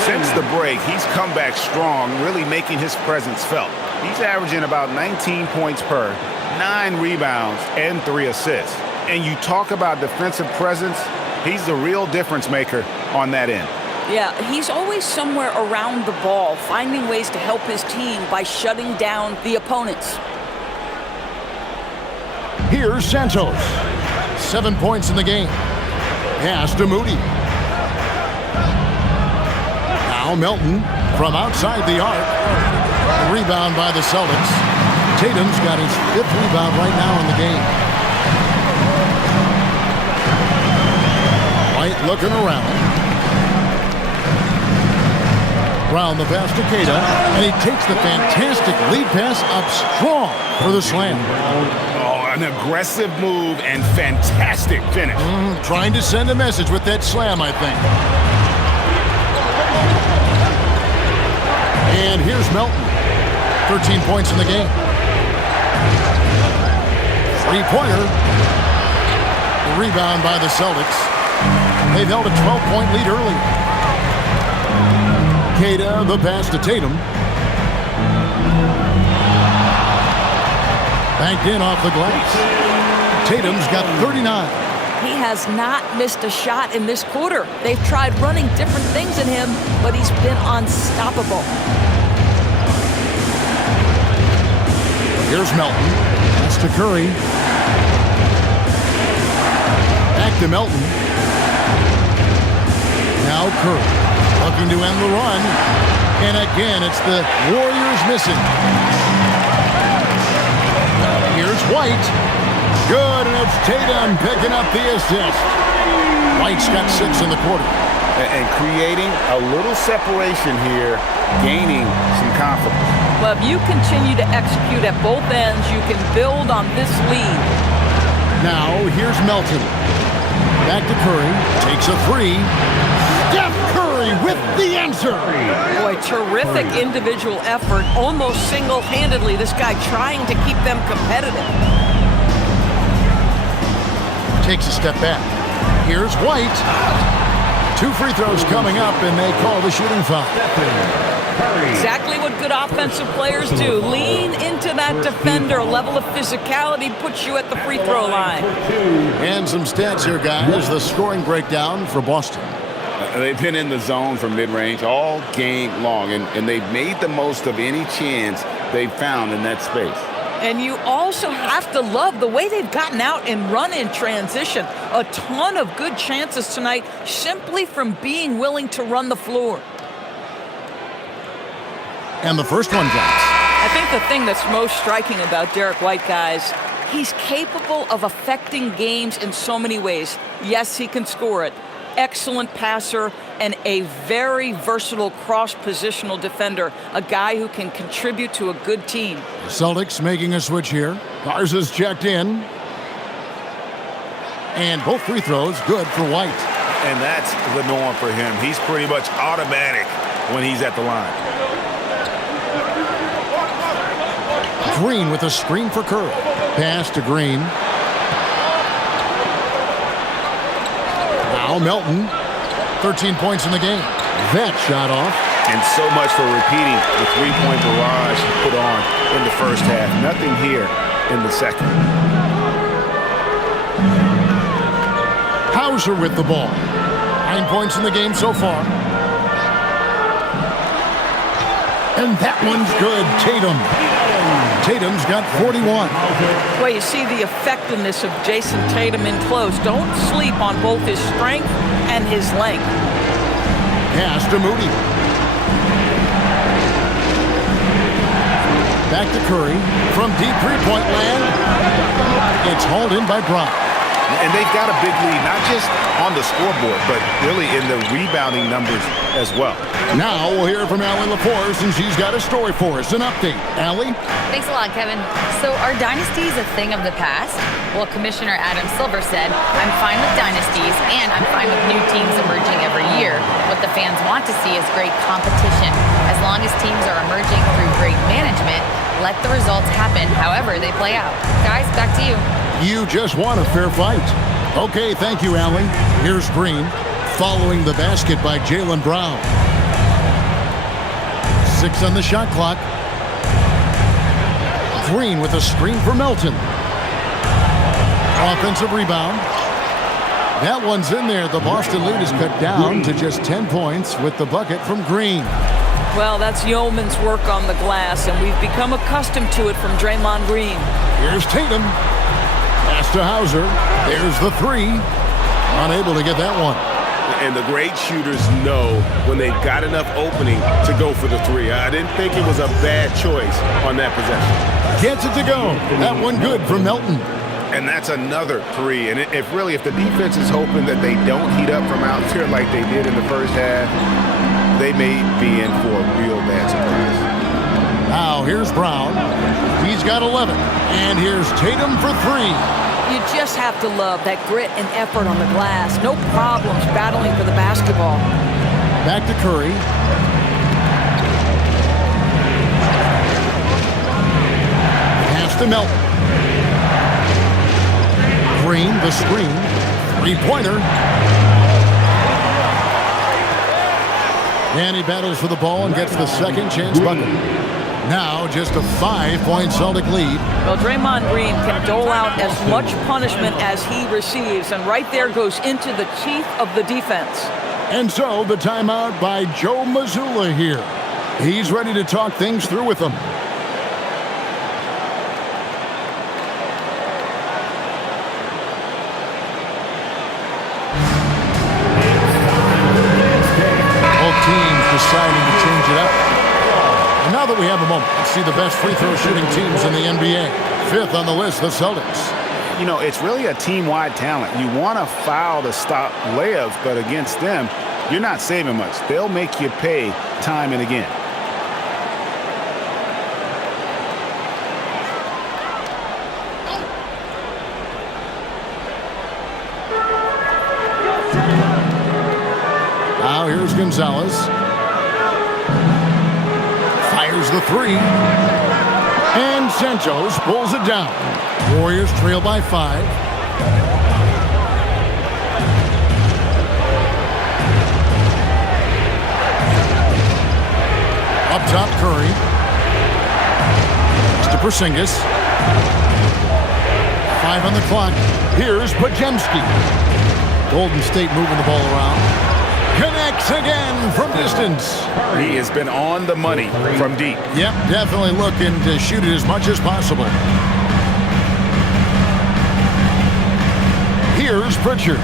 Since the break, he's come back strong, really making his presence felt. He's averaging about 19 points per, 9 rebounds, and 3 assists. And you talk about defensive presence, he's the real difference maker on that end. Yeah, he's always somewhere around the ball, finding ways to help his team by shutting down the opponents. Here's Santos. 7 points in the game. Pass to Moody. Now Melton from outside the arc. Rebound by the Celtics. Tatum's got his 5th rebound right now in the game. White looking around. Brown the pass to Queta, and he takes the fantastic lead pass up strong for the slam. Oh, an aggressive move and fantastic finish. Trying to send a message with that slam, I think. And here's Melton. 13 points in the game. Three-pointer. Rebound by the Celtics. They've held a 12-point lead early. Queta, the pass to Tatum. Banked in off the glass. Tatum's got 39. He has not missed a shot in this quarter. They've tried running different things at him, but he's been unstoppable. Here's Melton. Pass to Curry. Back to Melton. Now Curry looking to end the run. And again, it's the Warriors missing. Here's White. Good, and it's Tatum picking up the assist. White's got 6 in the quarter. And creating a little separation here, gaining some confidence. Well, if you continue to execute at both ends, you can build on this lead. Now, here's Melton. Back to Curry. Takes a three. Steph Curry with the answer. Boy, terrific individual effort, almost single-handedly. This guy trying to keep them competitive. Takes a step back. Here's White. 2 free throws coming up, and they call the shooting foul. Exactly what good offensive players do. Lean into that defender. A level of physicality puts you at the free throw line. And some stats here, guys. The scoring breakdown for Boston. They've been in the zone from mid-range all game long, and they've made the most of any chance they've found in that space. And you also have to love the way they've gotten out and run in transition. A ton of good chances tonight simply from being willing to run the floor. And the first one drops. I think the thing that's most striking about Derek White, guys, he's capable of affecting games in so many ways. Yes, he can score it. Excellent passer and a very versatile cross-positional defender, a guy who can contribute to a good team. Celtics making a switch here. Garza's checked in. And both free throws good for White. And that's the norm for him. He's pretty much automatic when he's at the line. Green with a screen for Curry. Pass to Green. Now Melton. 13 points in the game. That shot off. And so much for repeating the three-point barrage he put on in the first half. Nothing here in the second. Hauser with the ball. 9 points in the game so far. And that one's good. Tatum's got 41. Well, you see the effectiveness of Jason Tatum in close. Don't sleep on both his strength and his length. Pass to Moody. Back to Curry. From deep three-point land. It's hauled in by Brown. And they've got a big lead, not just on the scoreboard, but really in the rebounding numbers as well. Now we'll hear from Allie LaForce, and she's got a story for us. An update. Allie? Thanks a lot, Kevin. So are dynasties a thing of the past? Well, Commissioner Adam Silver said, I'm fine with dynasties, and I'm fine with new teams emerging every year. What the fans want to see is great competition. As long as teams are emerging through great management, let the results happen however they play out. Guys, back to you. You just want a fair fight. Okay, thank you, Allie. Here's Green, following the basket by Jaylen Brown. 6 on the shot clock. Green with a screen for Melton. Offensive rebound. That one's in there. The Boston lead is cut down to just 10 points with the bucket from Green. Well, that's yeoman's work on the glass, and we've become accustomed to it from Draymond Green. Here's Tatum. Pass to Hauser. There's the three. Unable to get that one. And the great shooters know when they've got enough opening to go for the three. I didn't think it was a bad choice on that possession. Gets it to go. That one good from Melton. And that's another three. And if the defense is hoping that they don't heat up from out here like they did in the first half, they may be in for a real bad surprise. Now here's Brown. He's got 11. And here's Tatum for three. You just have to love that grit and effort on the glass. No problems battling for the basketball. Back to Curry. Pass to Melton. Green, the screen. Three-pointer. And he battles for the ball and gets the second chance bucket. Now just a 5-point Celtic lead. Well, Draymond Green can dole out as much punishment as he receives, and right there goes into the teeth of the defense. And so the timeout by Joe Mazzulla here. He's ready to talk things through with them. Both teams deciding to change it up. And now that we have a moment, let's see the best free throw shooting teams in the NBA. 5th on the list, the Celtics. You know, it's really a team-wide talent. You want to foul to stop layups, but against them, you're not saving much. They'll make you pay time and again. Now here's Gonzalez. Fires the three. And Santos pulls it down. Warriors trail by 5. Up top, Curry. To Porzingis. 5 on the clock. Here's Podziemski. Golden State moving the ball around. Connects again from distance. He has been on the money from deep. Yep, definitely looking to shoot it as much as possible. Here's Pritchard.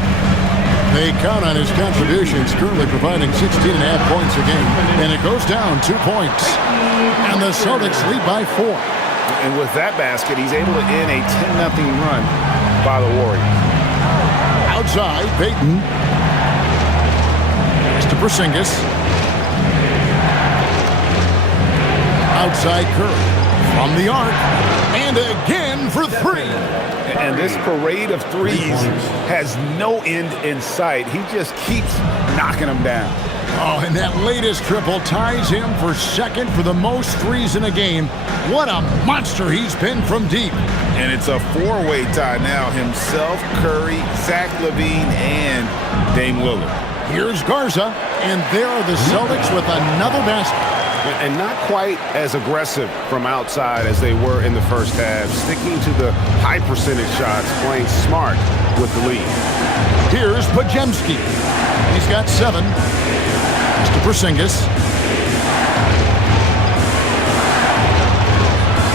They count on his contributions, currently providing 16.5 points a game. And it goes down 2 points. And the Celtics lead by 4. And with that basket, he's able to end a 10-0 run by the Warriors. Outside, Payton. To Porzingis. Outside Curry. From the arc. And again for 3. And this parade of threes has no end in sight. He just keeps knocking them down. Oh, and that latest triple ties him for second for the most threes in a game. What a monster he's been from deep. And it's a 4-way tie now. Himself, Curry, Zach LaVine, and Dame Lillard. Here's Garza, and there are the Celtics with another basket. And not quite as aggressive from outside as they were in the first half, sticking to the high percentage shots, playing smart with the lead. Here's Podziemski. He's got 7. To Porzingis.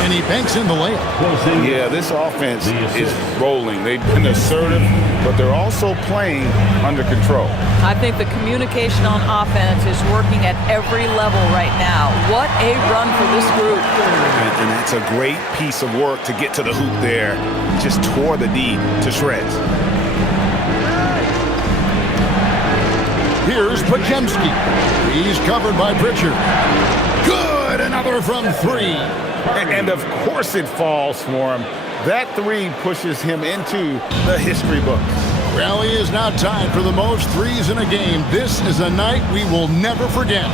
And he banks in the layup. Yeah, this offense is rolling. They've been assertive, but they're also playing under control. I think the communication on offense is working at every level right now. What a run for this group. And that's a great piece of work to get to the hoop there. Just tore the D to shreds. Here's Podziemski. He's covered by Pritchard. Good! Another from 3. And of course it falls for him. That 3 pushes him into the history books. Well, he is now tied for the most threes in a game. This is a night we will never forget.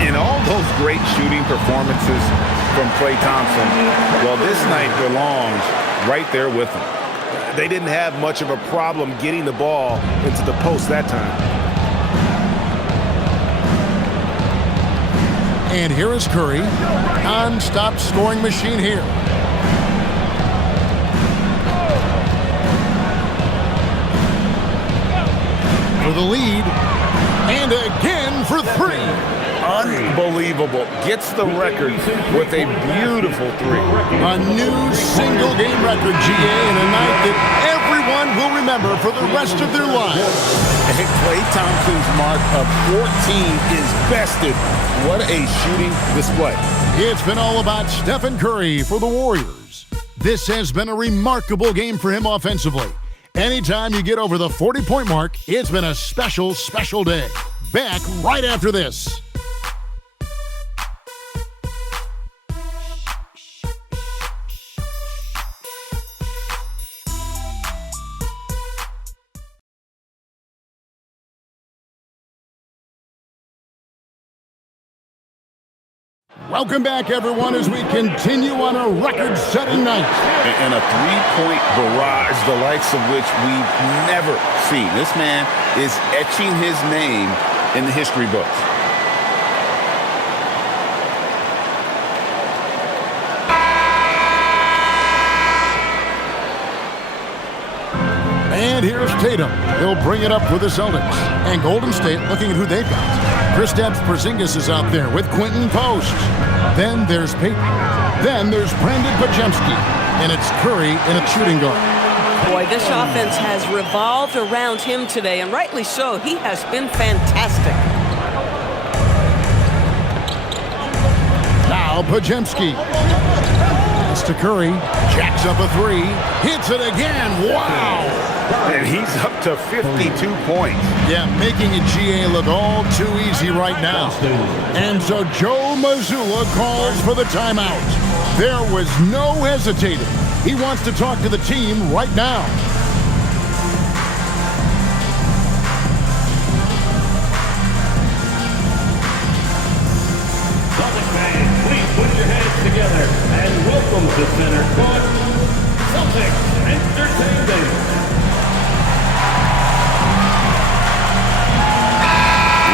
In all those great shooting performances from Klay Thompson, well, this night belongs right there with him. They didn't have much of a problem getting the ball into the post that time. And here is Curry. Non-stop scoring machine here. For the lead. And again for 3. Unbelievable. Gets the record with a beautiful 3. A new single-game record, GA, in a night that everyone will remember for the rest of their lives. And Klay Thompson's mark of 14 is bested. What a shooting display. It's been all about Stephen Curry for the Warriors. This has been a remarkable game for him offensively. Anytime you get over the 40-point mark, it's been a special, special day. Back right after this. Welcome back, everyone, as we continue on a record-setting night. And a 3-point barrage, the likes of which we've never seen. This man is etching his name in the history books. And here's Tatum. He'll bring it up for the Celtics. And Golden State looking at who they've got. Kristaps Porzingis is out there with Quentin Post. Then there's Payton. Then there's Brandon Podziemski. And it's Curry in a shooting guard. Boy, this offense has revolved around him today, and rightly so. He has been fantastic. Now Podziemski. It's to Curry. Jacks up a three. Hits it again. Wow. And he's up to 52 points. Yeah, making it GA look all too easy right now. And so Joe Mazzulla calls for the timeout. There was no hesitating. He wants to talk to the team right now. Celtics fans, please put your hands together and welcome to center court, Celtics Entertainment.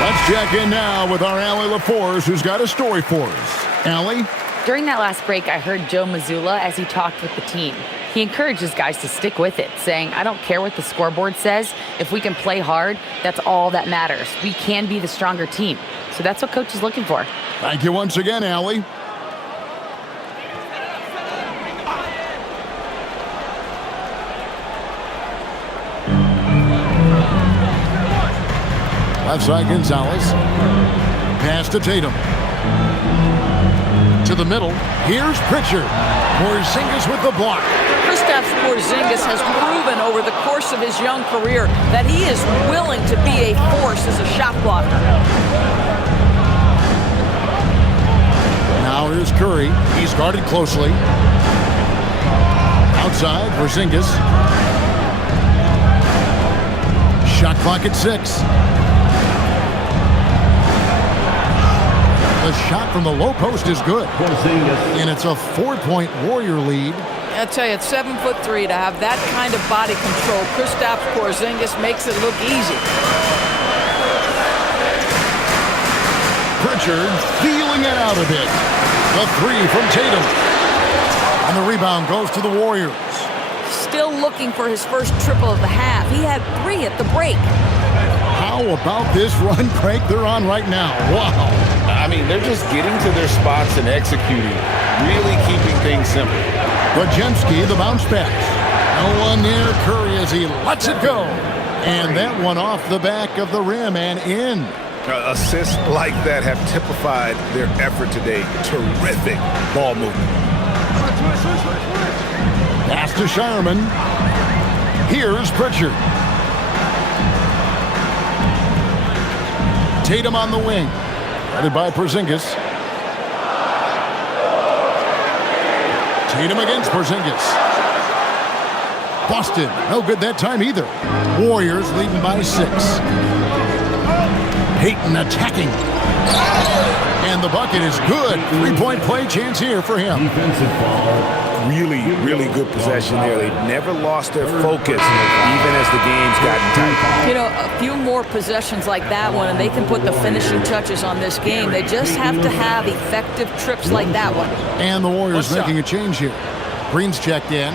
Let's check in now with our Allie LaForce, who's got a story for us. Allie? During that last break, I heard Joe Mazzulla as he talked with the team. He encourages guys to stick with it, saying, I don't care what the scoreboard says. If we can play hard, that's all that matters. We can be the stronger team. So that's what Coach is looking for. Thank you once again, Allie. Left side, Gonzalez. Pass to Tatum. To the middle. Here's Pritchard. Porzingis with the block. Kristaps Porzingis has proven over the course of his young career that he is willing to be a force as a shot blocker. Now here's Curry. He's guarded closely. Outside, Porzingis. Shot clock at 6. The shot from the low post is good. And it's a 4-point Warrior lead. I tell you, at 7'3", to have that kind of body control, Kristaps Porzingis makes it look easy. Pritchard feeling it out a bit. The three from Tatum. And the rebound goes to the Warriors. Still looking for his first triple of the half. He had 3 at the break. How about this run break they're on right now? Wow. I mean, they're just getting to their spots and executing, really keeping things simple. Podziemski, the bounce pass. No one near Curry as he lets it go. And that one off the back of the rim and in. Assists like that have typified their effort today. Terrific ball movement. Pass to Shireman. Here's Pritchard. Tatum on the wing. Guarded by Porzingis. Tatum against Porzingis. Boston, no good that time either. Warriors leading by 6. Payton attacking. And the bucket is good. 3-point play chance here for him. Defensive foul. Really good possession there. They've never lost their focus, even as the game's gotten tight. You know, a few more possessions like that one, and they can put the finishing touches on this game. They just have to have effective trips like that one. And the Warriors making a change here. Green's checked in.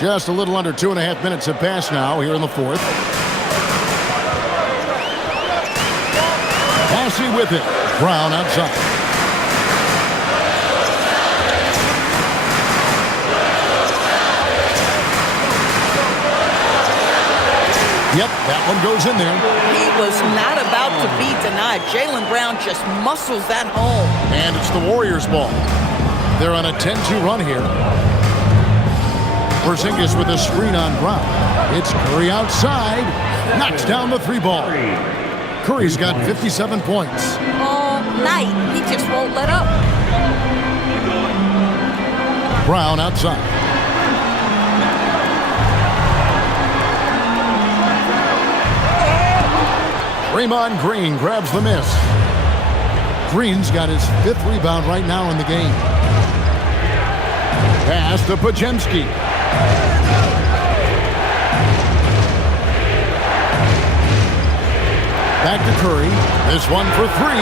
Just a little under 2.5 minutes have passed now here in the fourth. Massey with it. Brown outside. Yep, that one goes in there. He was not about to be denied. Jaylen Brown just muscles that home. And it's the Warriors' ball. They're on a 10-2 run here. Porzingis with a screen on Brown. It's Curry outside. Knocks down the 3-ball. Curry's got 57 points. All night. He just won't let up. Brown outside. Draymond Green grabs the miss. Green's got his 5th rebound right now in the game. Pass to Podziemski. Back to Curry. This one for 3.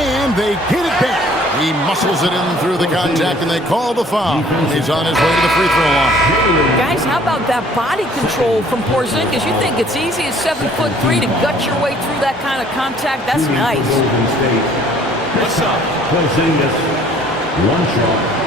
And they get it back. He muscles it in through the contact, and they call the foul. He's on his way to the free throw line. Guys, how about that body control from Porzingis? You think it's easy at 7'3" to gut your way through that kind of contact? That's nice. What's up? Porzingis. One shot.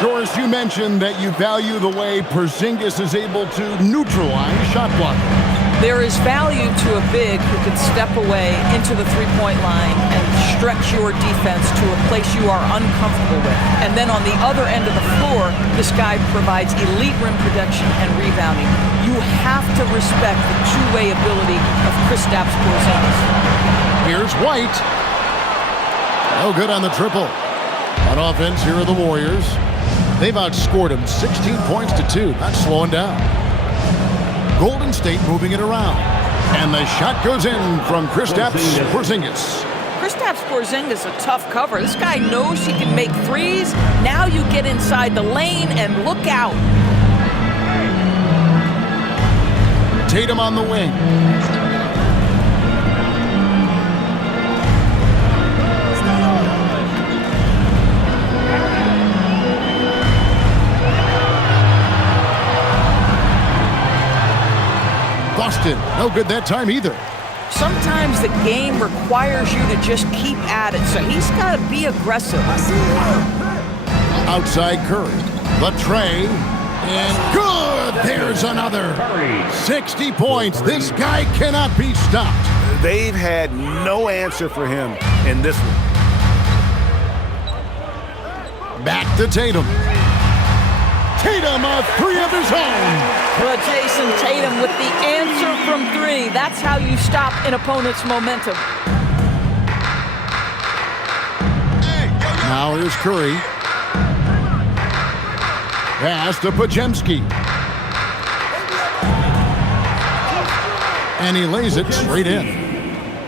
Doris, you mentioned that you value the way Porzingis is able to neutralize shot blockers. There is value to a big who can step away into the three-point line and stretch your defense to a place you are uncomfortable with. And then on the other end of the floor, this guy provides elite rim protection and rebounding. You have to respect the two-way ability of Kristaps Porzingis. Here's White. No good on the triple. On offense, here are the Warriors. They've outscored him 16 points to 2, not slowing down. Golden State moving it around. And the shot goes in from Kristaps Porzingis. Kristaps Porzingis, a tough cover. This guy knows he can make threes. Now you get inside the lane and look out. Tatum on the wing. Boston, no good that time either. Sometimes the game requires you to just keep at it, so he's got to be aggressive. Outside Curry, the tray, and good! There's another. 60 points. This guy cannot be stopped. They've had no answer for him in this one. Back to Tatum. Tatum, a three of his own. Well, Jason Tatum with the answer from three. That's how you stop an opponent's momentum. Now here's Curry. Pass to Podziemski. And he lays it straight in.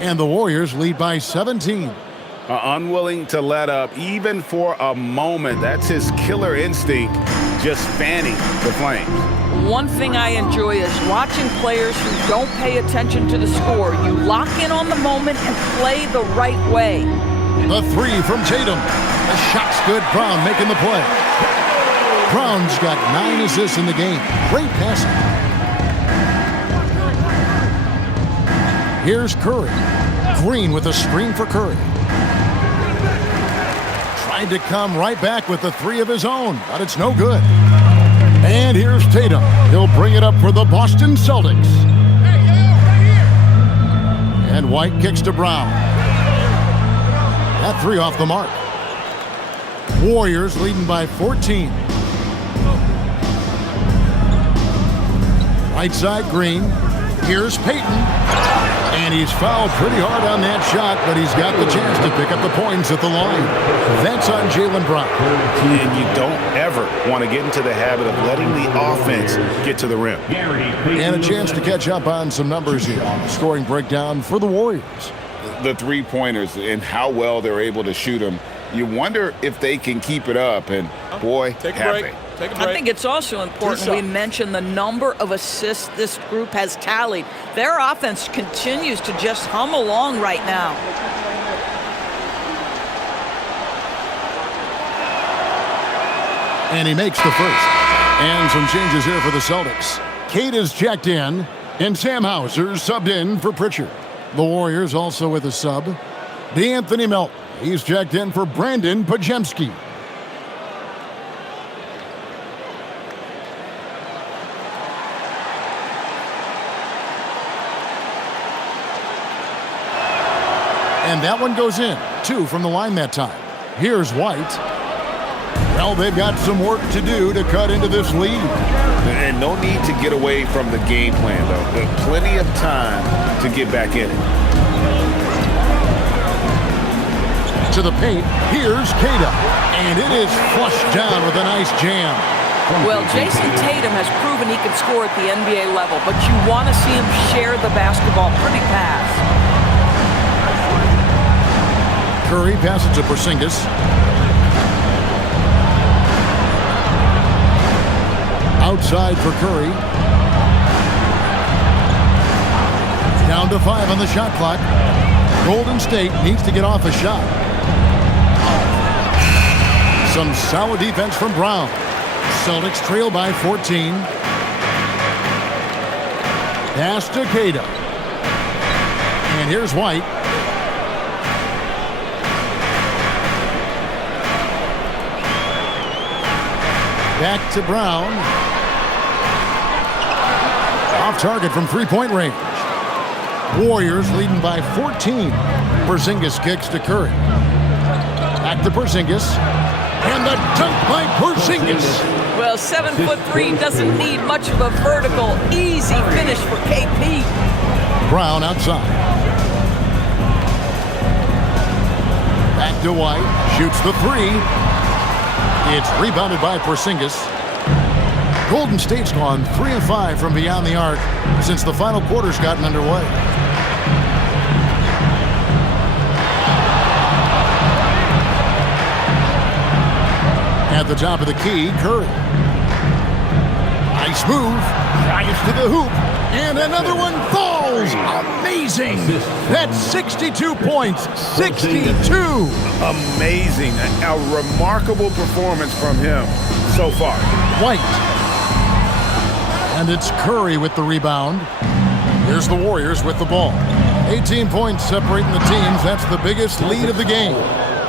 And the Warriors lead by 17. Unwilling to let up, even for a moment. That's his killer instinct, just fanning the flames. One thing I enjoy is watching players who don't pay attention to the score. You lock in on the moment and play the right way. The three from Tatum. The shot's good. Brown making the play. Brown's got 9 assists in the game. Great passing. Here's Curry. Green with a screen for Curry. Tried to come right back with the three of his own, but it's no good. And here's Tatum. He'll bring it up for the Boston Celtics. And White kicks to Brown. That three off the mark. Warriors leading by 14. Right side Green. Here's Payton. And he's fouled pretty hard on that shot, but he's got the chance to pick up the points at the line. That's on Jaylen Brown. And you don't ever want to get into the habit of letting the offense get to the rim. And a chance to catch up on some numbers here. Scoring breakdown for the Warriors. The three-pointers and how well they're able to shoot them. You wonder if they can keep it up, and boy, Take a have break. they. Take a break. I think it's also important we mention the number of assists this group has tallied. Their offense continues to just hum along right now. And he makes the first. And some changes here for the Celtics. Kate is checked in, and Sam Hauser subbed in for Pritchard. The Warriors also with a sub. DeAnthony Melton. He's checked in for Brandon Podziemski. And that one goes in. 2 from the line that time. Here's White. Well, they've got some work to do to cut into this lead. And no need to get away from the game plan, though. There's plenty of time to get back in it. To the paint, here's Kata. And it is flushed down with a nice jam. Well, Jason Tatum has proven he can score at the NBA level, but you want to see him share the basketball. Pretty pass. Curry passes to Porzingis. Outside for Curry. Down to 5 on the shot clock. Golden State needs to get off a shot. Some solid defense from Brown. Celtics trail by 14. Pass to Cato. And here's White. Back to Brown. Off target from three-point range. Warriors leading by 14. Porzingis kicks to Curry. Back to Porzingis. And the dunk by Porzingis. Well, 7'3" doesn't need much of a vertical. Easy finish for KP. Brown outside. Back to White. Shoots the three. It's rebounded by Porzingis. Golden State's gone 3 of 5 from beyond the arc since the final quarter's gotten underway. At the top of the key, Curry. Nice move. Drives to the hoop. And another one falls. Amazing. That's 62 points. 62. Amazing. A remarkable performance from him so far. White. And it's Curry with the rebound. Here's the Warriors with the ball. 18 points separating the teams. That's the biggest lead of the game.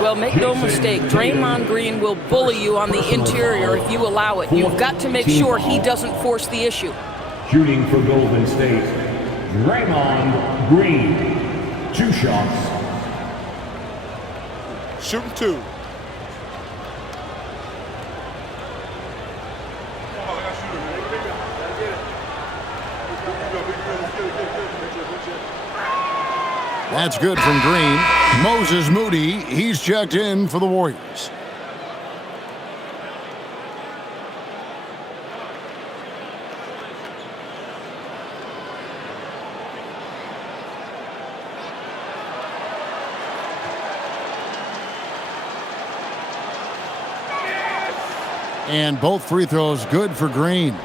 Well, make no mistake, Draymond Green will bully you on the interior if you allow it. You've got to make sure he doesn't force the issue. Shooting for Golden State, Draymond Green. 2 shots. Shooting 2. That's good from Green. Moses Moody, he's checked in for the Warriors. And both free throws good for Green.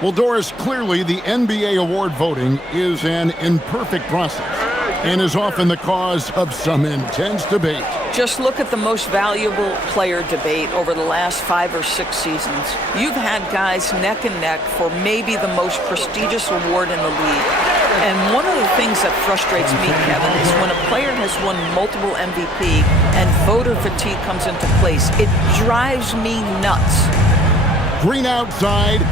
Well, Doris, clearly the NBA award voting is an imperfect process and is often the cause of some intense debate. Just look at the most valuable player debate over the last 5 or 6 seasons. You've had guys neck and neck for maybe the most prestigious award in the league. And one of the things that frustrates me, Kevin, is when a player has won multiple MVP and voter fatigue comes into place. It drives me nuts. Green outside.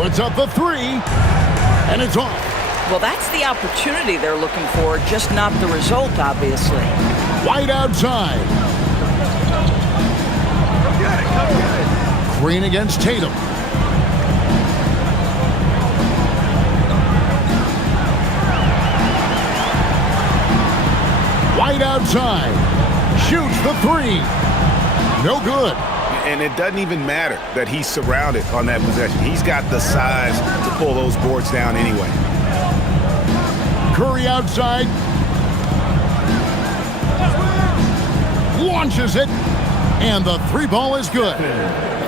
Puts up the three, and it's off. Well, that's the opportunity they're looking for, just not the result, obviously. White outside. Green against Tatum. White outside. Shoots the three. No good. And it doesn't even matter that he's surrounded on that possession. He's got the size to pull those boards down anyway. Curry outside. Launches it. And the three ball is good.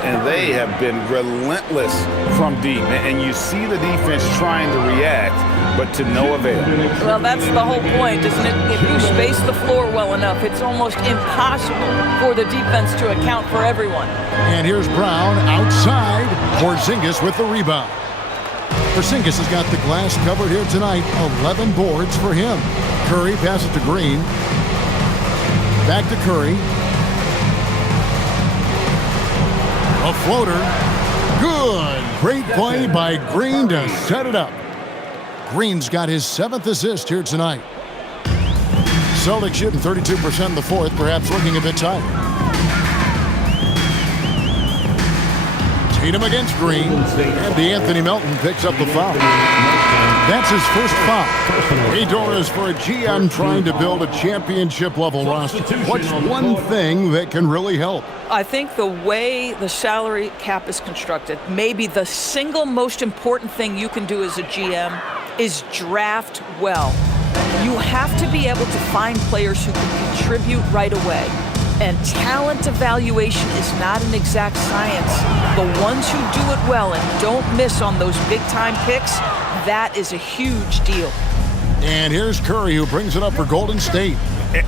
And they have been relentless from deep. And you see the defense trying to react, but to no avail. Well, that's the whole point, isn't it? If you space the floor well enough, it's almost impossible for the defense to account for everyone. And here's Brown outside. Porzingis with the rebound. Porzingis has got the glass covered here tonight. 11 boards for him. Curry passes to Green. Back to Curry. A floater. Good. Great play by Green to set it up. Green's got his 7th assist here tonight. Celtics shooting 32% in the fourth, perhaps looking a bit tired. Tatum against Green, and Anthony Melton picks up the foul. That's his first foul. Hey, Doris, for a GM trying to build a championship-level roster, what's one thing that can really help? I think the way the salary cap is constructed, maybe the single most important thing you can do as a GM is draft well. You have to be able to find players who can contribute right away. And talent evaluation is not an exact science. The ones who do it well and don't miss on those big-time picks, that is a huge deal. And here's Curry, who brings it up for Golden State.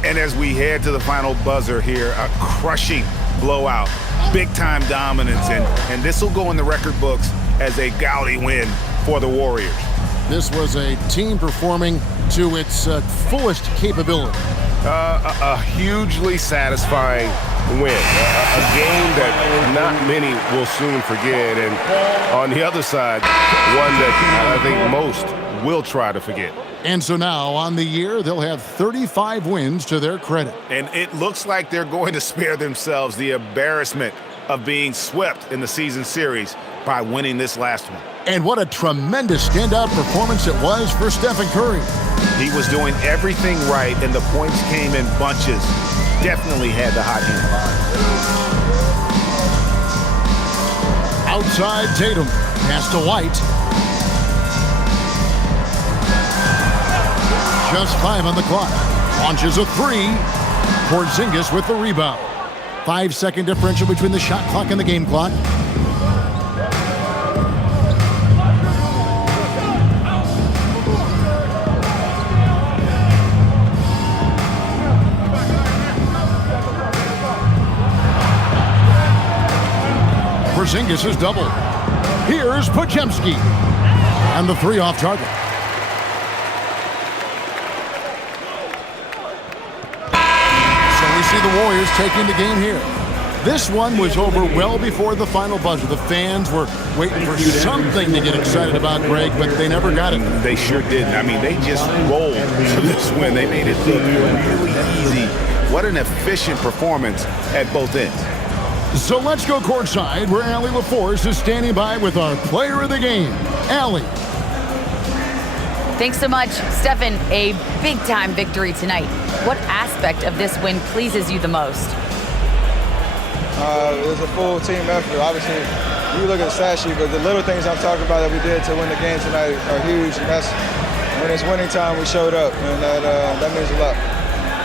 And as we head to the final buzzer here, a crushing blowout big-time dominance, and this will go in the record books as a gaudy win for the Warriors. This was a team performing to its fullest capability. A hugely satisfying win. A game that not many will soon forget. And on the other side, one that I think most will try to forget. And so now, on the year, they'll have 35 wins to their credit. And it looks like they're going to spare themselves the embarrassment of being swept in the season series by winning this last one. And what a tremendous standout performance it was for Stephen Curry. He was doing everything right, and the points came in bunches. Definitely had the hot hand. Outside Tatum, pass to White. Just 5 on the clock. Launches a 3. Porzingis with the rebound. 5-second differential between the shot clock and the game clock. Porzingis is doubled. Here's Podziemski. And the 3 off target. So we see the Warriors taking the game here. This one was over well before the final buzzer. The fans were waiting for something to get excited about, Greg, but they never got it. They sure didn't. I mean, they just rolled to this win. They made it look really easy. What an efficient performance at both ends. So let's go courtside, where Allie LaForce is standing by with our player of the game, Allie. Thanks so much, Stephen. A big-time victory tonight. What aspect of this win pleases you the most? It was a full team effort. Obviously, you look at the stat sheet, but the little things I'm talking about that we did to win the game tonight are huge. And that's when it's winning time, we showed up, and that means a lot.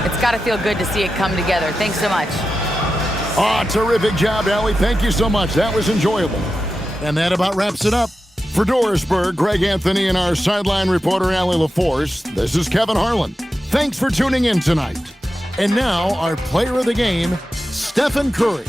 It's got to feel good to see it come together. Thanks so much. Oh, terrific job, Allie. Thank you so much. That was enjoyable. And that about wraps it up. For Dorisburg, Greg Anthony, and our sideline reporter, Allie LaForce, this is Kevin Harlan. Thanks for tuning in tonight. And now, our player of the game, Stephen Curry.